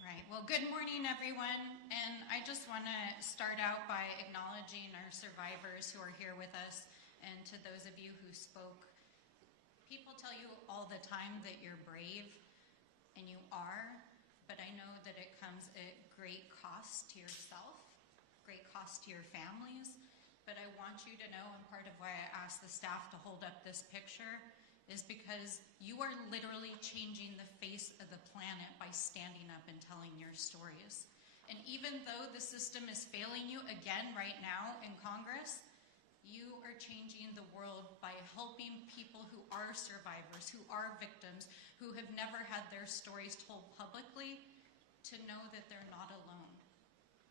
Right. Well, good morning, everyone. And I just want to start out by acknowledging our survivors who are here with us, and to those of you who spoke. People tell you all the time that you're brave, and you are, but I know that it comes at great cost to yourself, great cost to your families. But I want you to know, and part of why I asked the staff to hold up this picture is because you are literally changing the face of the planet by standing up and telling your stories. And even though the system is failing you again right now in Congress, you are changing the world by helping people who are survivors, who are victims, who have never had their stories told publicly, to know that they're not alone.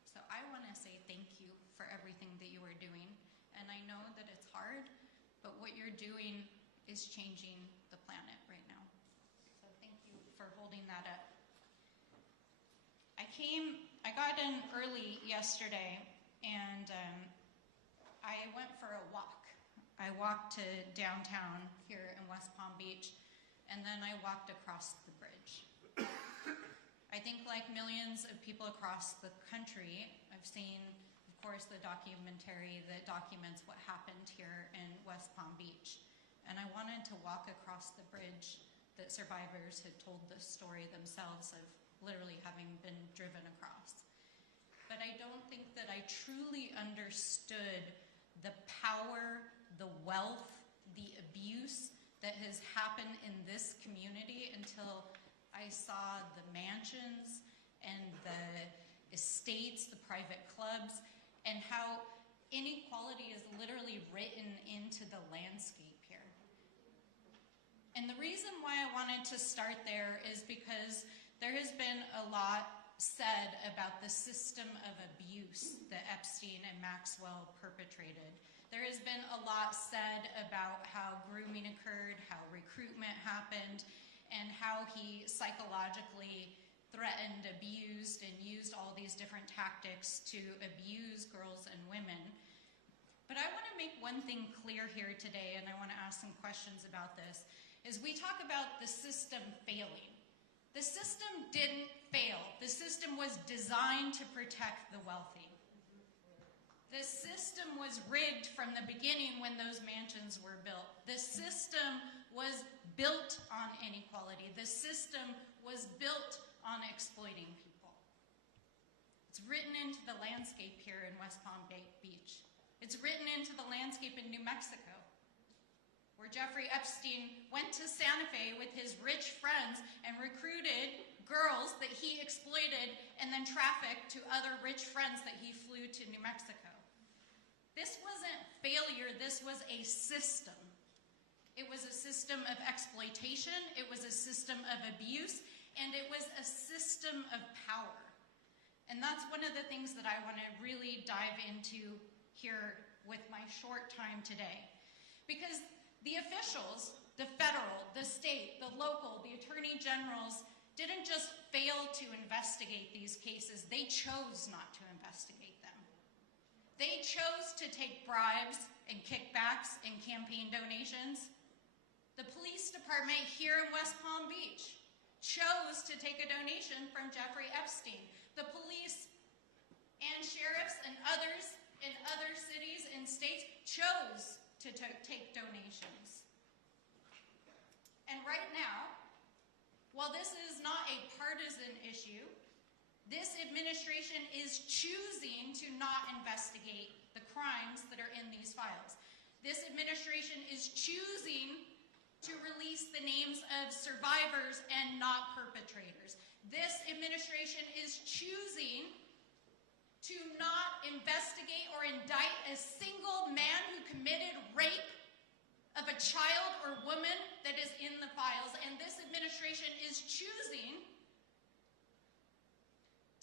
So I want to say thank you for everything that you are doing. And I know that it's hard, but what you're doing is changing the planet right now. So thank you for holding that up. I got in early yesterday, and I went for a walk. I walked to downtown here in West Palm Beach, and then I walked across the bridge. I think like millions of people across the country, I've seen, of course, the documentary that documents what happened here in West Palm Beach. And I wanted to walk across the bridge that survivors had told the story themselves of literally having been driven across. But I don't think that I truly understood the power, the wealth, the abuse that has happened in this community until I saw the mansions and the estates, the private clubs, and how inequality is literally written into the landscape here. And the reason why I wanted to start there is because there has been a lot said about the system of abuse that Epstein and Maxwell perpetrated. There has been a lot said about how grooming occurred, how recruitment happened, and how he psychologically threatened, abused, and used all these different tactics to abuse girls and women. But I want to make one thing clear here today, and I want to ask some questions about this, is we talk about the system failing. The system didn't fail. The system was designed to protect the wealthy. The system was rigged from the beginning when those mansions were built. The system was built on inequality. The system was built on exploiting people. It's written into the landscape here in West Palm Beach. It's written into the landscape in New Mexico, where Jeffrey Epstein went to Santa Fe with his rich friends and recruited girls that he exploited and then trafficked to other rich friends that he flew to New Mexico. This wasn't failure, this was a system. It was a system of exploitation, it was a system of abuse, and it was a system of power. And that's one of the things that I want to really dive into here with my short time today. Because the officials, the federal, the state, the local, the attorney generals didn't just fail to investigate these cases, they chose not to investigate them. They chose to take bribes and kickbacks and campaign donations. The police department here in West Palm Beach chose to take a donation from Jeffrey Epstein. The police and sheriffs and others in other cities and states chose to take donations. And right now, while this is not a partisan issue, this administration is choosing to not investigate the crimes that are in these files. This administration is choosing to release the names of survivors and not perpetrators. This administration is choosing to not investigate or indict a single man who committed rape of child or woman that is in the files, and this administration is choosing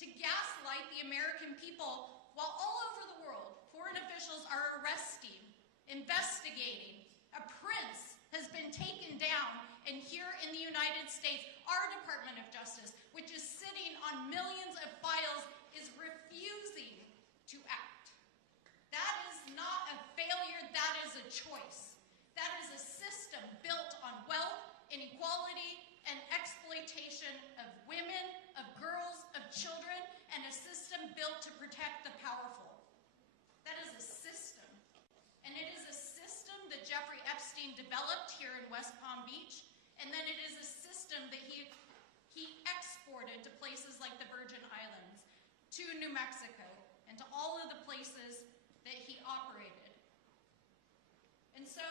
to gaslight the American people while all over the world, foreign officials are arresting, investigating. A prince has been taken down, and here in the United States, our Department of Justice, which is sitting on millions of files, is refusing to act. That is not a failure, that is a choice. That is a system built on wealth, inequality, and exploitation of women, of girls, of children, and a system built to protect the powerful. That is a system. And it is a system that Jeffrey Epstein developed here in West Palm Beach, and then it is a system that he exported to places like the Virgin Islands, to New Mexico, and to all of the places that he operated. And so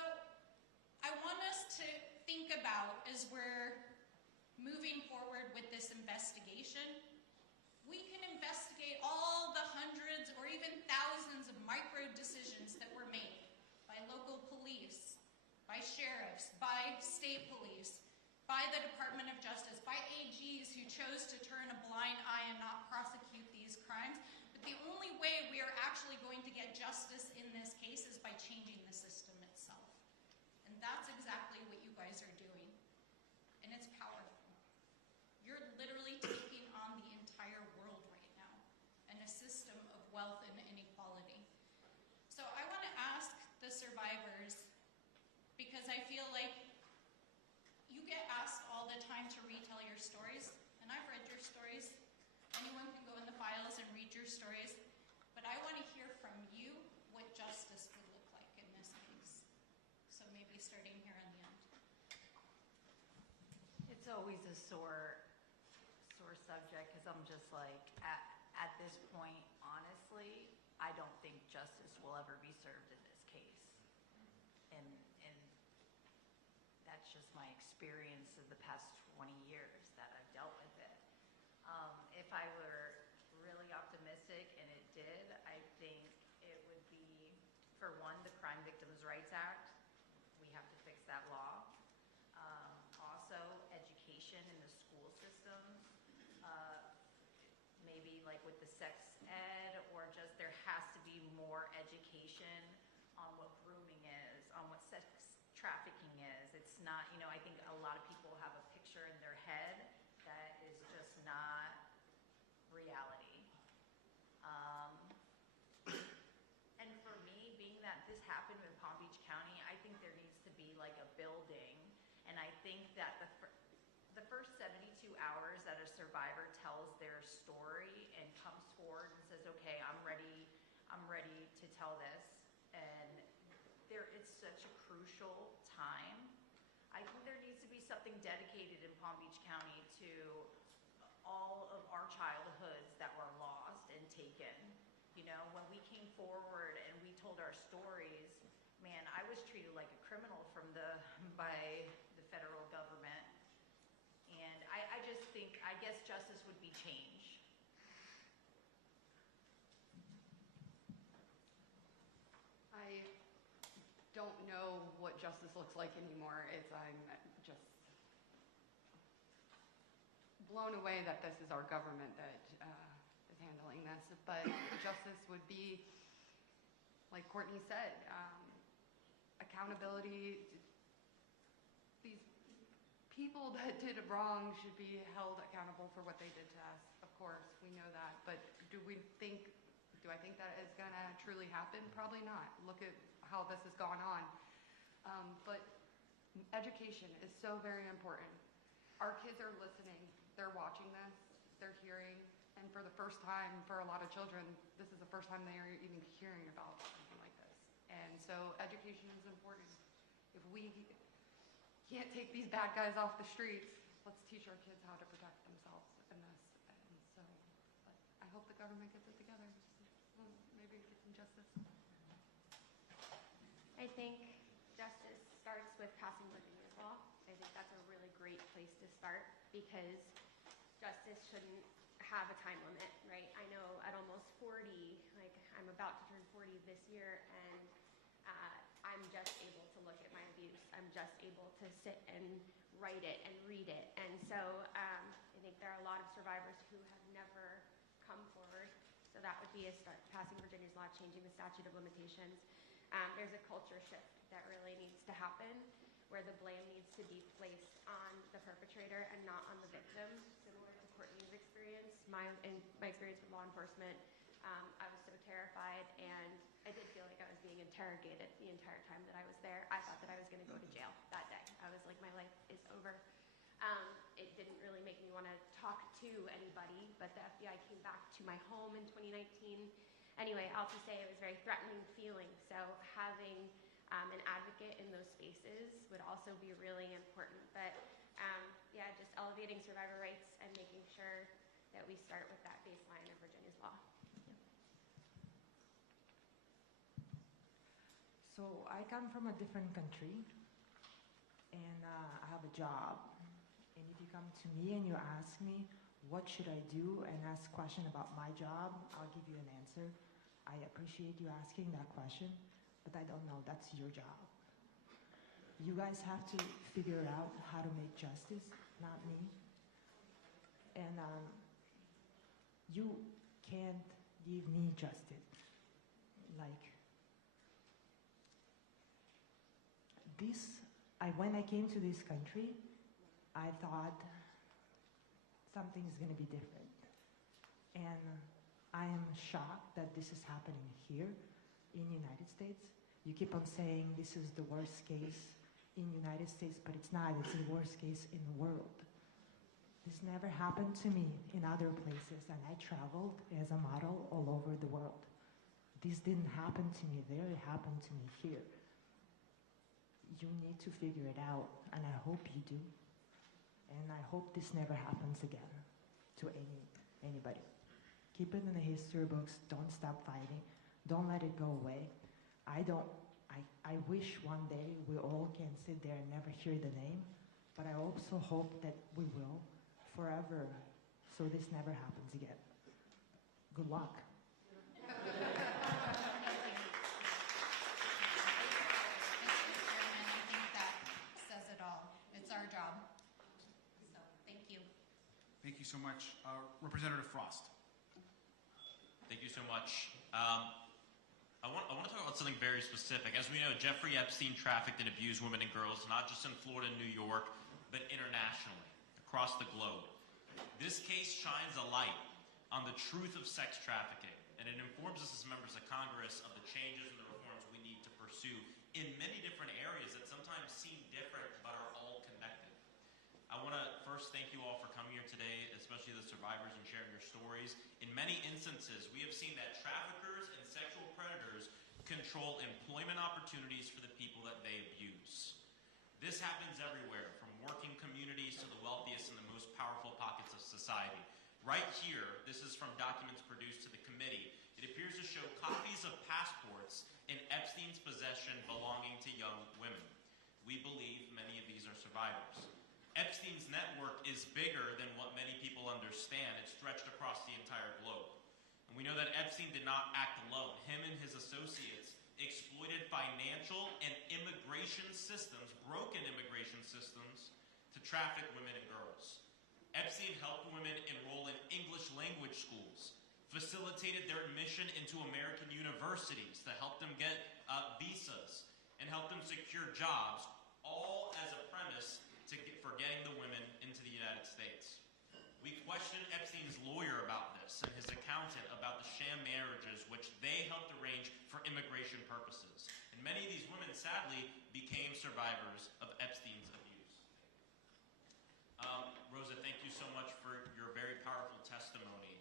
I want us to think about, as we're moving forward with this investigation, we can investigate all the hundreds or even thousands of micro decisions that were made by local police, by sheriffs, by state police, by the Department of Justice, by AGs who chose to turn a blind eye and not prosecute these crimes. But the only way we are actually going to get justice in this case is by changing the system itself. And that's exactly what you guys are doing. And it's powerful. You're literally taking on the entire world right now and a system of wealth and inequality. So I want to ask the survivors, because I feel like you get asked all the time to retell your stories, and I've read your stories. Anyone can go in the files and read your stories, but I want to hear from you what justice would look like in this case. So maybe starting here on the end. It's always a sore subject, because I'm just like, at this point, honestly, I don't think justice will ever be served in this case. And that's just my experience of the past 20 years that I've dealt with it. If I were really optimistic, and it did, I think it would be, for one, the Crime Victims' Rights Act. We have to fix that law. Also, education in the school systems. Maybe like with the sex ed, or just there has to be more education on what grooming is, on what sex trafficking is. It's not, I think a lot of people have a picture in their head that is just not reality. And for me, being that this happened in Palm Beach County, I think there needs to be like a building, and I think that the first 72 hours that a survivor tells their story and comes forward and says, okay, I'm ready to tell this, and it's such a crucial time. I think there needs to be something dedicated in Palm Beach County to all of our childhoods that were lost and taken. When we came forward and we told our stories, man, I was treated like a criminal by the federal government. And I just think, I guess justice would be change. I don't know what justice looks like anymore. I'm just blown away that this is our government that is handling this. But justice would be, like Courtney said, accountability. These people that did it wrong should be held accountable for what they did to us. Of course, we know that. But do I think that is going to truly happen? Probably not. Look at how this has gone on. But education is so very important. Our kids are listening. They're watching this. They're hearing. And for the first time, for a lot of children, this is the first time they are even hearing about something like this. And so education is important. If we can't take these bad guys off the streets, let's teach our kids how to protect themselves in this. And so I hope the government gets it together. Maybe get some justice. I think justice starts with passing Virginia's law. I think that's a really great place to start, because justice shouldn't have a time limit, right? I know at almost 40, like I'm about to turn 40 this year, and I'm just able to look at my abuse. I'm I'm just able to sit and write it and read it. And so I think there are a lot of survivors who have never come forward. So that would be a start, passing Virginia's law, changing the statute of limitations. There's a culture shift that really needs to happen, where the blame needs to be placed on the perpetrator and not on the victim. Similar to Courtney's experience, my experience with law enforcement, I was so terrified, and I did feel like I was being interrogated the entire time that I was there. I thought that I was going to go to jail that day. I was like, my life is over. It didn't really make me want to talk to anybody, but the FBI came back to my home in 2019. Anyway, I'll just say it was a very threatening feeling. So having an advocate in those spaces would also be really important. But yeah, just elevating survivor rights and making sure that we start with that baseline of Virginia's law. So I come from a different country, and I have a job. And if you come to me and you ask me, what should I do, and ask a question about my job, I'll give you an answer. I appreciate you asking that question, but I don't know. That's your job. You guys have to figure out how to make justice, not me. And you can't give me justice. Like, when I came to this country, I thought something is going to be different. And I am shocked that this is happening here in the United States. You keep on saying this is the worst case in the United States, but it's not. It's the worst case in the world. This never happened to me in other places, and I traveled as a model all over the world. This didn't happen to me there, it happened to me here. You need to figure it out, and I hope you do. And I hope this never happens again to anybody. Keep it in the history books. Don't stop fighting. Don't let it go away. I wish one day we all can sit there and never hear the name, but I also hope that we will forever, so this never happens again. Good luck. Our job. So, thank you. Thank you so much. Representative Frost. Thank you so much. I want to talk about something very specific. As we know, Jeffrey Epstein trafficked and abused women and girls, not just in Florida and New York, but internationally, across the globe. This case shines a light on the truth of sex trafficking, and it informs us as members of Congress of the changes and the reforms we need to pursue in many different areas that sometimes seem different but are all connected. I want to first thank you all for coming here today, especially the survivors, and sharing your stories. In many instances, we have seen that traffickers and sexual predators control employment opportunities for the people that they abuse. This happens everywhere, from working communities to the wealthiest and the most powerful pockets of society. Right here, this is from documents produced to the committee. It appears to show copies of passports in Epstein's possession belonging to young women. We believe many of these are survivors. Epstein's network is bigger than what many people understand. It stretched across the entire globe. And we know that Epstein did not act alone. Him and his associates exploited financial and immigration systems, broken immigration systems, to traffic women and girls. Epstein helped women enroll in English language schools, facilitated their admission into American universities to help them get visas, and help them secure jobs, all as a premise for getting the women into the United States. We questioned Epstein's lawyer about this and his accountant about the sham marriages which they helped arrange for immigration purposes. And many of these women, sadly, became survivors of Epstein's abuse. Rosa, thank you so much for your very powerful testimony.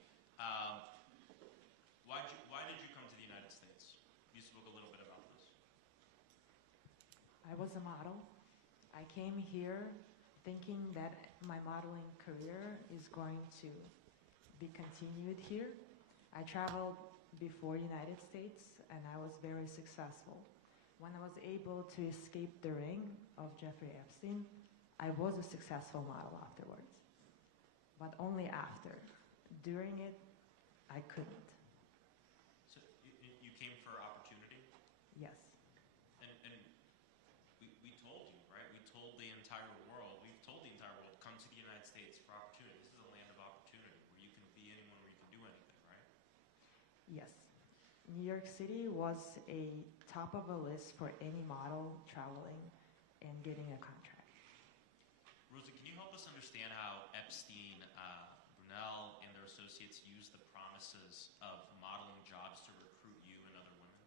Why did you come to the United States? You spoke a little bit about this. I was a model. I came here thinking that my modeling career is going to be continued here. I traveled before United States, and I was very successful. When I was able to escape the ring of Jeffrey Epstein, I was a successful model afterwards, but only after. During it, I couldn't. So you came for opportunity? Yes. And we told you, right? New York City was a top of a list for any model traveling and getting a contract. Rosa, can you help us understand how Epstein, Brunel, and their associates used the promises of modeling jobs to recruit you and other women?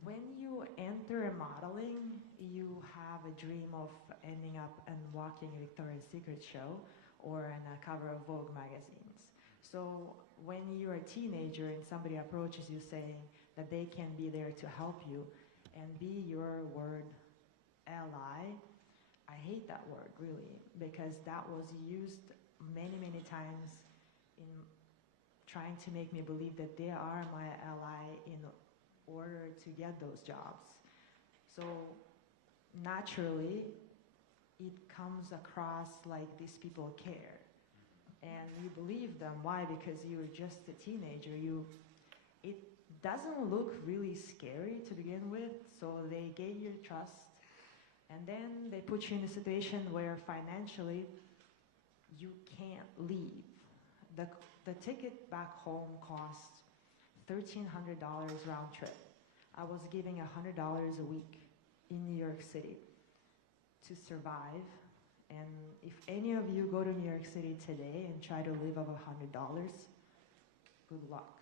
When you enter modeling, you have a dream of ending up and walking a Victoria's Secret show or on a cover of Vogue magazines. So when you're a teenager and somebody approaches you saying that they can be there to help you and be your word ally, I hate that word really, because that was used many, many times in trying to make me believe that they are my ally in order to get those jobs. So naturally, it comes across like these people care. And you believe them. Why? Because you're just a teenager. It doesn't look really scary to begin with, so they gain your trust. And then they put you in a situation where financially you can't leave. The ticket back home costs $1,300 round trip. I was giving $100 a week in New York City to survive. And if any of you go to New York City today and try to live off $100, good luck.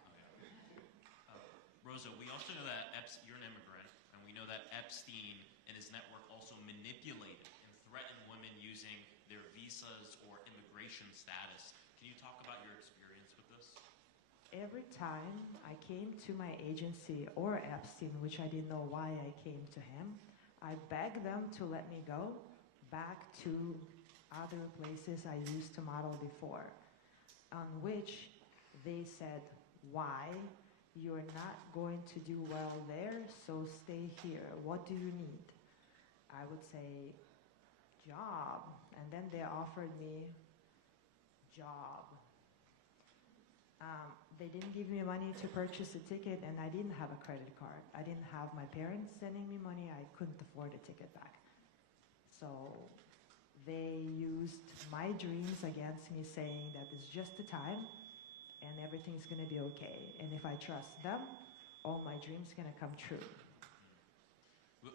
Rosa, we also know that you're an immigrant, and we know that Epstein and his network also manipulated and threatened women using their visas or immigration status. Can you talk about your experience with this? Every time I came to my agency or Epstein, which I didn't know why I came to him, I begged them to let me go back to other places I used to model before, on which they said, why? You're not going to do well there, so stay here. What do you need? I would say, job. And then they offered me job. They didn't give me money to purchase a ticket, and I didn't have a credit card. I didn't have my parents sending me money. I couldn't afford a ticket back. So they used my dreams against me, saying that it's just a time and everything's going to be okay. And if I trust them, all my dreams are going to come true.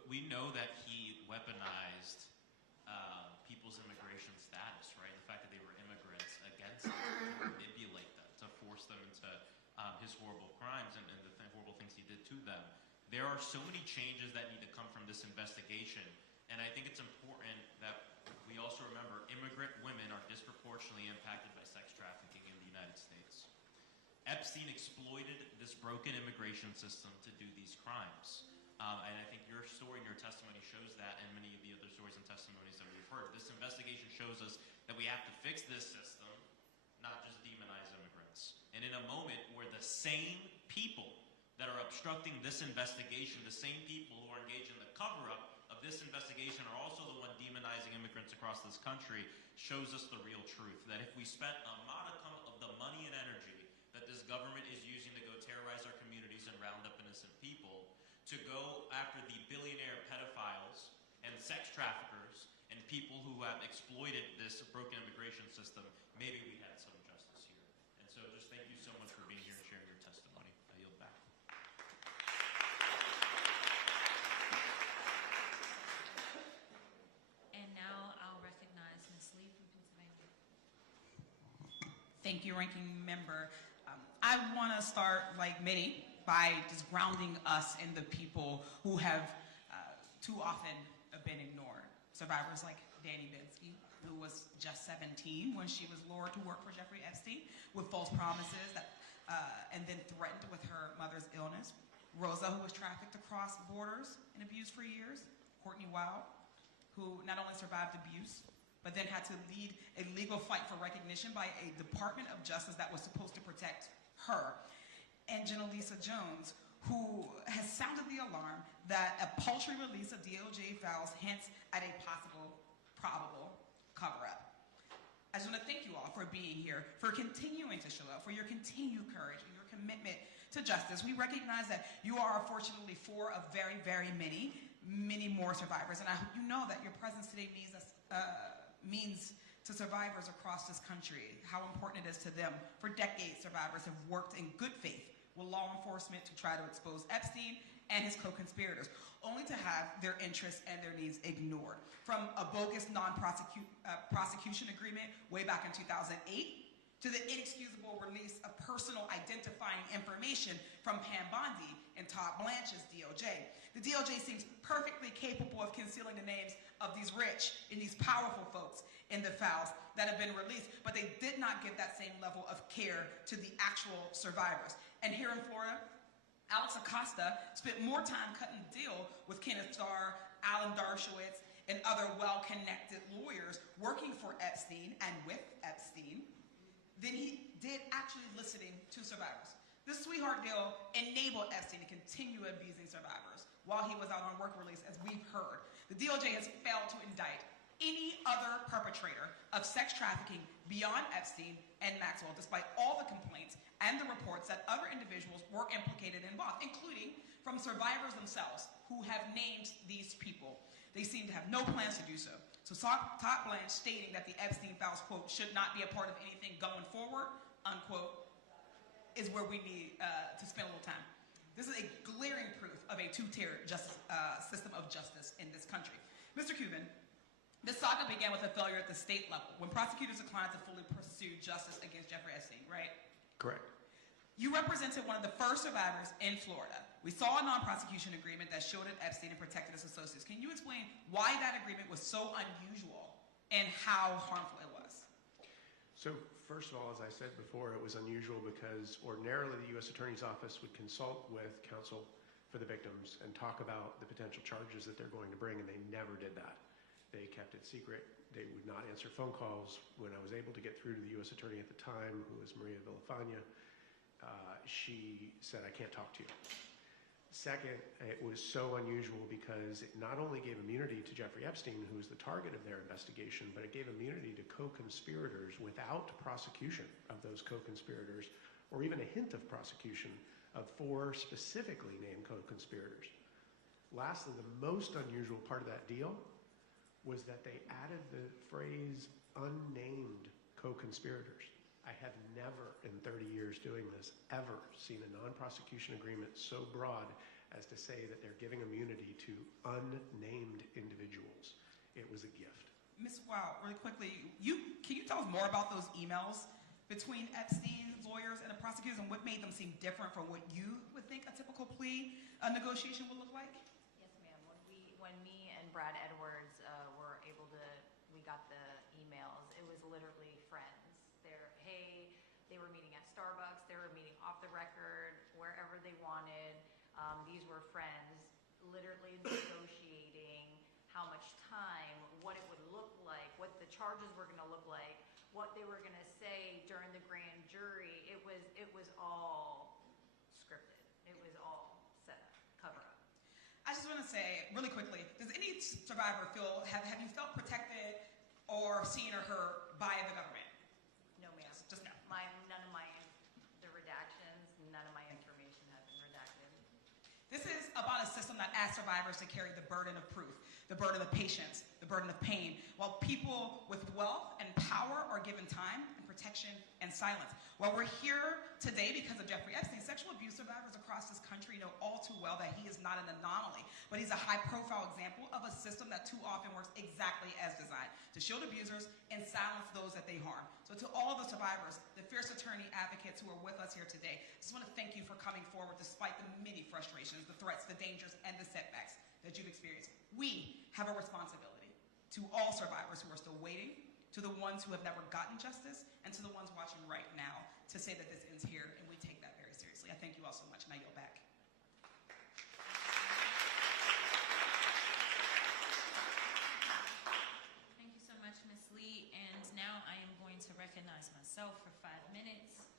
We know that he weaponized people's immigration status, right? The fact that they were immigrants against them, to manipulate them, to force them into his horrible crimes and the horrible things he did to them. There are so many changes that need to come from this investigation. And I think it's important that we also remember immigrant women are disproportionately impacted by sex trafficking in the United States. Epstein exploited this broken immigration system to do these crimes. And I think your story and your testimony shows that, and many of the other stories and testimonies that we've heard. This investigation shows us that we have to fix this system, not just demonize immigrants. And in a moment where the same people that are obstructing this investigation, the same people who are engaged in the cover-up of this investigation are also the one demonizing immigrants across this country, shows us the real truth. That if we spent a modicum of the money and energy that this government is using to go terrorize our communities and round up innocent people, to go after the billionaire pedophiles and sex traffickers and people who have exploited this broken immigration system, maybe we had some justice here. And so just thank you so much for being here and sharing your testimony. I yield back. And now I'll recognize Ms. Lee from Pennsylvania. Thank you, Ranking Member. I want to start, like many, by just grounding us in the people who have too often been ignored. Survivors like Danny Bensky, who was just 17 when she was lured to work for Jeffrey Epstein with false promises and then threatened with her mother's illness. Rosa, who was trafficked across borders and abused for years. Courtney Wild, who not only survived abuse, but then had to lead a legal fight for recognition by a Department of Justice that was supposed to protect her. And Janalisa Jones, who has sounded the alarm that a paltry release of DOJ files hints at a possible, probable cover-up. I just want to thank you all for being here, for continuing to show up, for your continued courage and your commitment to justice. We recognize that you are unfortunately four of very, very many more survivors. And I hope you know that your presence today means to survivors across this country, how important it is to them. For decades, survivors have worked in good faith with law enforcement to try to expose Epstein and his co-conspirators, only to have their interests and their needs ignored. From a bogus non-prosecution agreement way back in 2008, to the inexcusable release of personal identifying information from Pam Bondi and Todd Blanche's DOJ. The DOJ seems perfectly capable of concealing the names of these rich and these powerful folks in the files that have been released, but they did not give that same level of care to the actual survivors. And here in Florida, Alex Acosta spent more time cutting the deal with Kenneth Starr, Alan Dershowitz, and other well-connected lawyers working for Epstein and with Epstein than he did actually listening to survivors. This sweetheart deal enabled Epstein to continue abusing survivors while he was out on work release, as we've heard. The DOJ has failed to indict any other perpetrator of sex trafficking beyond Epstein and Maxwell, despite all the complaints and the reports that other individuals were implicated and involved, including from survivors themselves who have named these people. They seem to have no plans to do so. So Todd Blanche stating that the Epstein files, quote, should not be a part of anything going forward, unquote, is where we need to spend a little time. This is a glaring proof of a two-tier system of justice in this country. Mr. Cuban, this saga began with a failure at the state level when prosecutors declined to fully pursue justice against Jeffrey Epstein, right? Correct. You represented one of the first survivors in Florida. We saw a non-prosecution agreement that shielded Epstein and protected his associates. Can you explain why that agreement was so unusual and how harmful it was? So first of all, as I said before, it was unusual because ordinarily the U.S. Attorney's Office would consult with counsel for the victims and talk about the potential charges that they're going to bring, and they never did that. They kept it secret. They would not answer phone calls. When I was able to get through to the U.S. Attorney at the time, who was Maria Villafana, she said, I can't talk to you. Second, it was so unusual because it not only gave immunity to Jeffrey Epstein, who was the target of their investigation, but it gave immunity to co-conspirators without prosecution of those co-conspirators, or even a hint of prosecution of 4 specifically named co-conspirators. Lastly, the most unusual part of that deal was that they added the phrase unnamed co-conspirators. I have never, in 30 years doing this, ever seen a non-prosecution agreement so broad as to say that they're giving immunity to unnamed individuals. It was a gift. Ms. Wow, really quickly, can you tell us more about those emails between Epstein's lawyers and the prosecutors and what made them seem different from what you would think a typical plea negotiation would look like? Yes, ma'am. When me and Brad Edwards we got the emails, it was literally friends. They were meeting at Starbucks, they were meeting off the record, wherever they wanted. These were friends literally negotiating how much time, what it would look like, what the charges were going to look like, what they were going to say during the grand jury. It was all scripted. It was all set up, cover up. I just want to say really quickly, does any survivor have you felt protected or seen or heard by the government? No, ma'am. Just no. The redactions, none of my information has been redacted. This is about a system that asks survivors to carry the burden of proof, the burden of patience, the burden of pain, while people with wealth and power are given time and protection and silence. While we're here today because of Jeffrey Epstein, sexual abuse survivors across this country know all too well that he is not an anomaly, but he's a high-profile example of a system that too often works exactly as designed, to shield abusers and silence those that they harm. So to all the survivors, the fierce attorney advocates who are with us here today, I just want to thank you for coming forward despite the many frustrations, the threats, the dangers, and the setbacks that you've experienced. We have a responsibility to all survivors who are still waiting, to the ones who have never gotten justice, and to the ones watching right now, to say that this ends here, and we take that very seriously. I thank you all so much, and I yield back. Thank you so much, Ms. Lee. And now I am going to recognize myself for 5 minutes.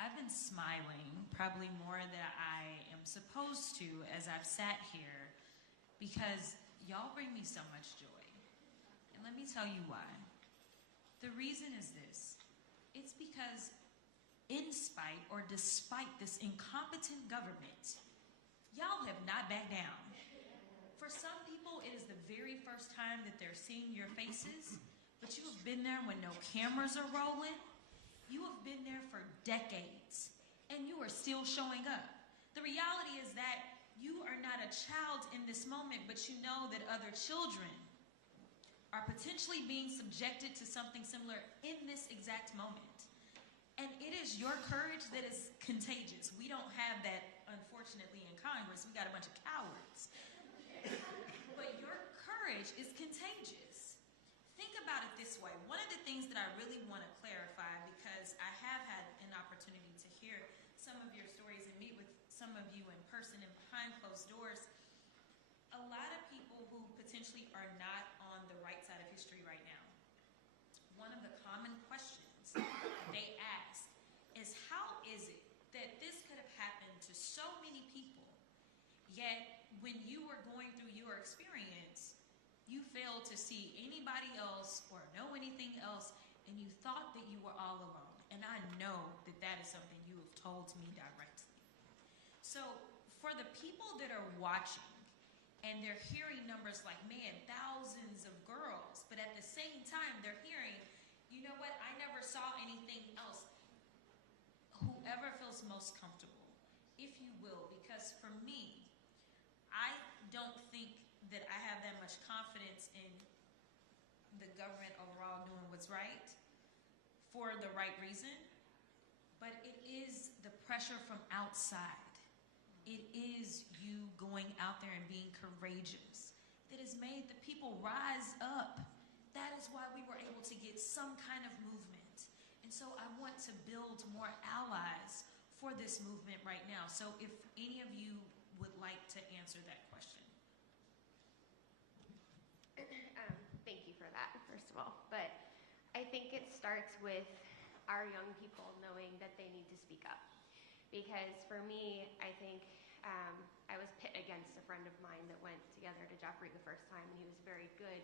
I've been smiling probably more than I am supposed to as I've sat here because y'all bring me so much joy. And let me tell you why. The reason is this. It's because in spite or despite this incompetent government, y'all have not backed down. For For some people, it is the very first time that they're seeing your faces, but you have been there when no cameras are rolling. You have been there for decades, and you are still showing up. The reality is that you are not a child in this moment, but you know that other children are potentially being subjected to something similar in this exact moment. And it is your courage that is contagious. We don't have that, unfortunately, in Congress. We got a bunch of cowards. But your courage is contagious. Think about it this way. One of the things that I really want to clarify, because I have had an opportunity to hear some of your stories and meet with some of you in person and behind closed doors, a lot of people who potentially are not on the right side of history right now, one of the common questions they ask is, how is it that this could have happened to so many people, yet when you were going through your experience, you failed to see anybody else or know anything else, and you thought that you were all alone. And I know that that is something you have told me directly. So for the people that are watching, and they're hearing numbers like, man, thousands of girls, but at the same time, they're hearing, you know what, I never saw anything else. Whoever feels most comfortable, if you will, because for me, I don't think that I have that much confidence in the government overall doing what's right for the right reason, but it is the pressure from outside. It is you going out there and being courageous that has made the people rise up. That is why we were able to get some kind of movement. And so I want to build more allies for this movement right now. So if any of you would like to answer that question. Thank you for that, first of all. But I think it starts with our young people knowing that they need to speak up. Because for me, I think I was pit against a friend of mine that went together to Jeffrey the first time, and he was very good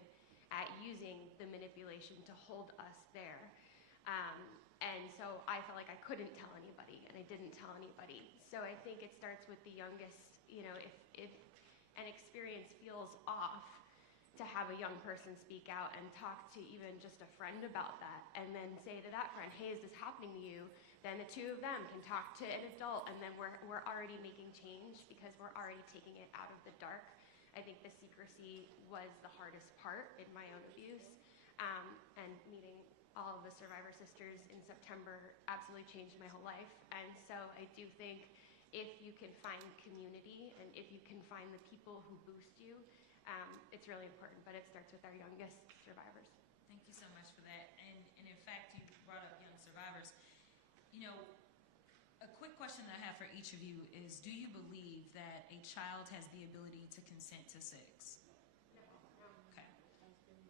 at using the manipulation to hold us there. And so I felt like I couldn't tell anybody, and I didn't tell anybody. So I think it starts with the youngest, you know, if an experience feels off, to have a young person speak out and talk to even just a friend about that, and then say to that friend, hey, is this happening to you? Then the two of them can talk to an adult, and then we're already making change because we're already taking it out of the dark. I think the secrecy was the hardest part in my own abuse, and meeting all of the survivor sisters in September absolutely changed my whole life. And so I do think if you can find community and if you can find the people who boost you, it's really important, but it starts with our youngest survivors. Thank you so much for that. And in fact, you brought up young survivors. You know, a quick question that I have for each of you is, do you believe that a child has the ability to consent to sex? Okay.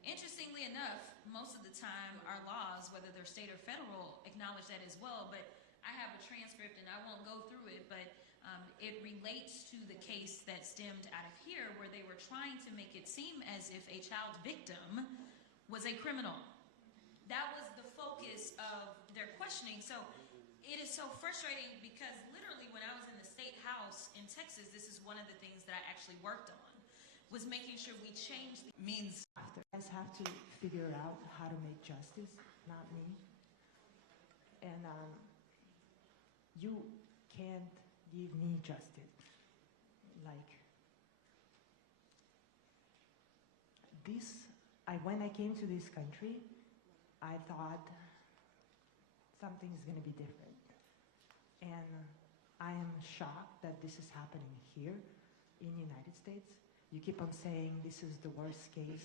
Interestingly enough, most of the time our laws, whether they're state or federal, acknowledge that as well, but I have a transcript and I won't go through it, but it relates to the case that stemmed out of here where they were trying to make it seem as if a child victim was a criminal. That was the focus of their questioning. So it is so frustrating because literally when I was in the state house in Texas, this is one of the things that I actually worked on, was making sure we changed the means. You guys have to figure out how to make justice, not me. And you can't give me justice. Like this, when I came to this country, I thought something is going to be different. And I am shocked that this is happening here in the United States. You keep on saying this is the worst case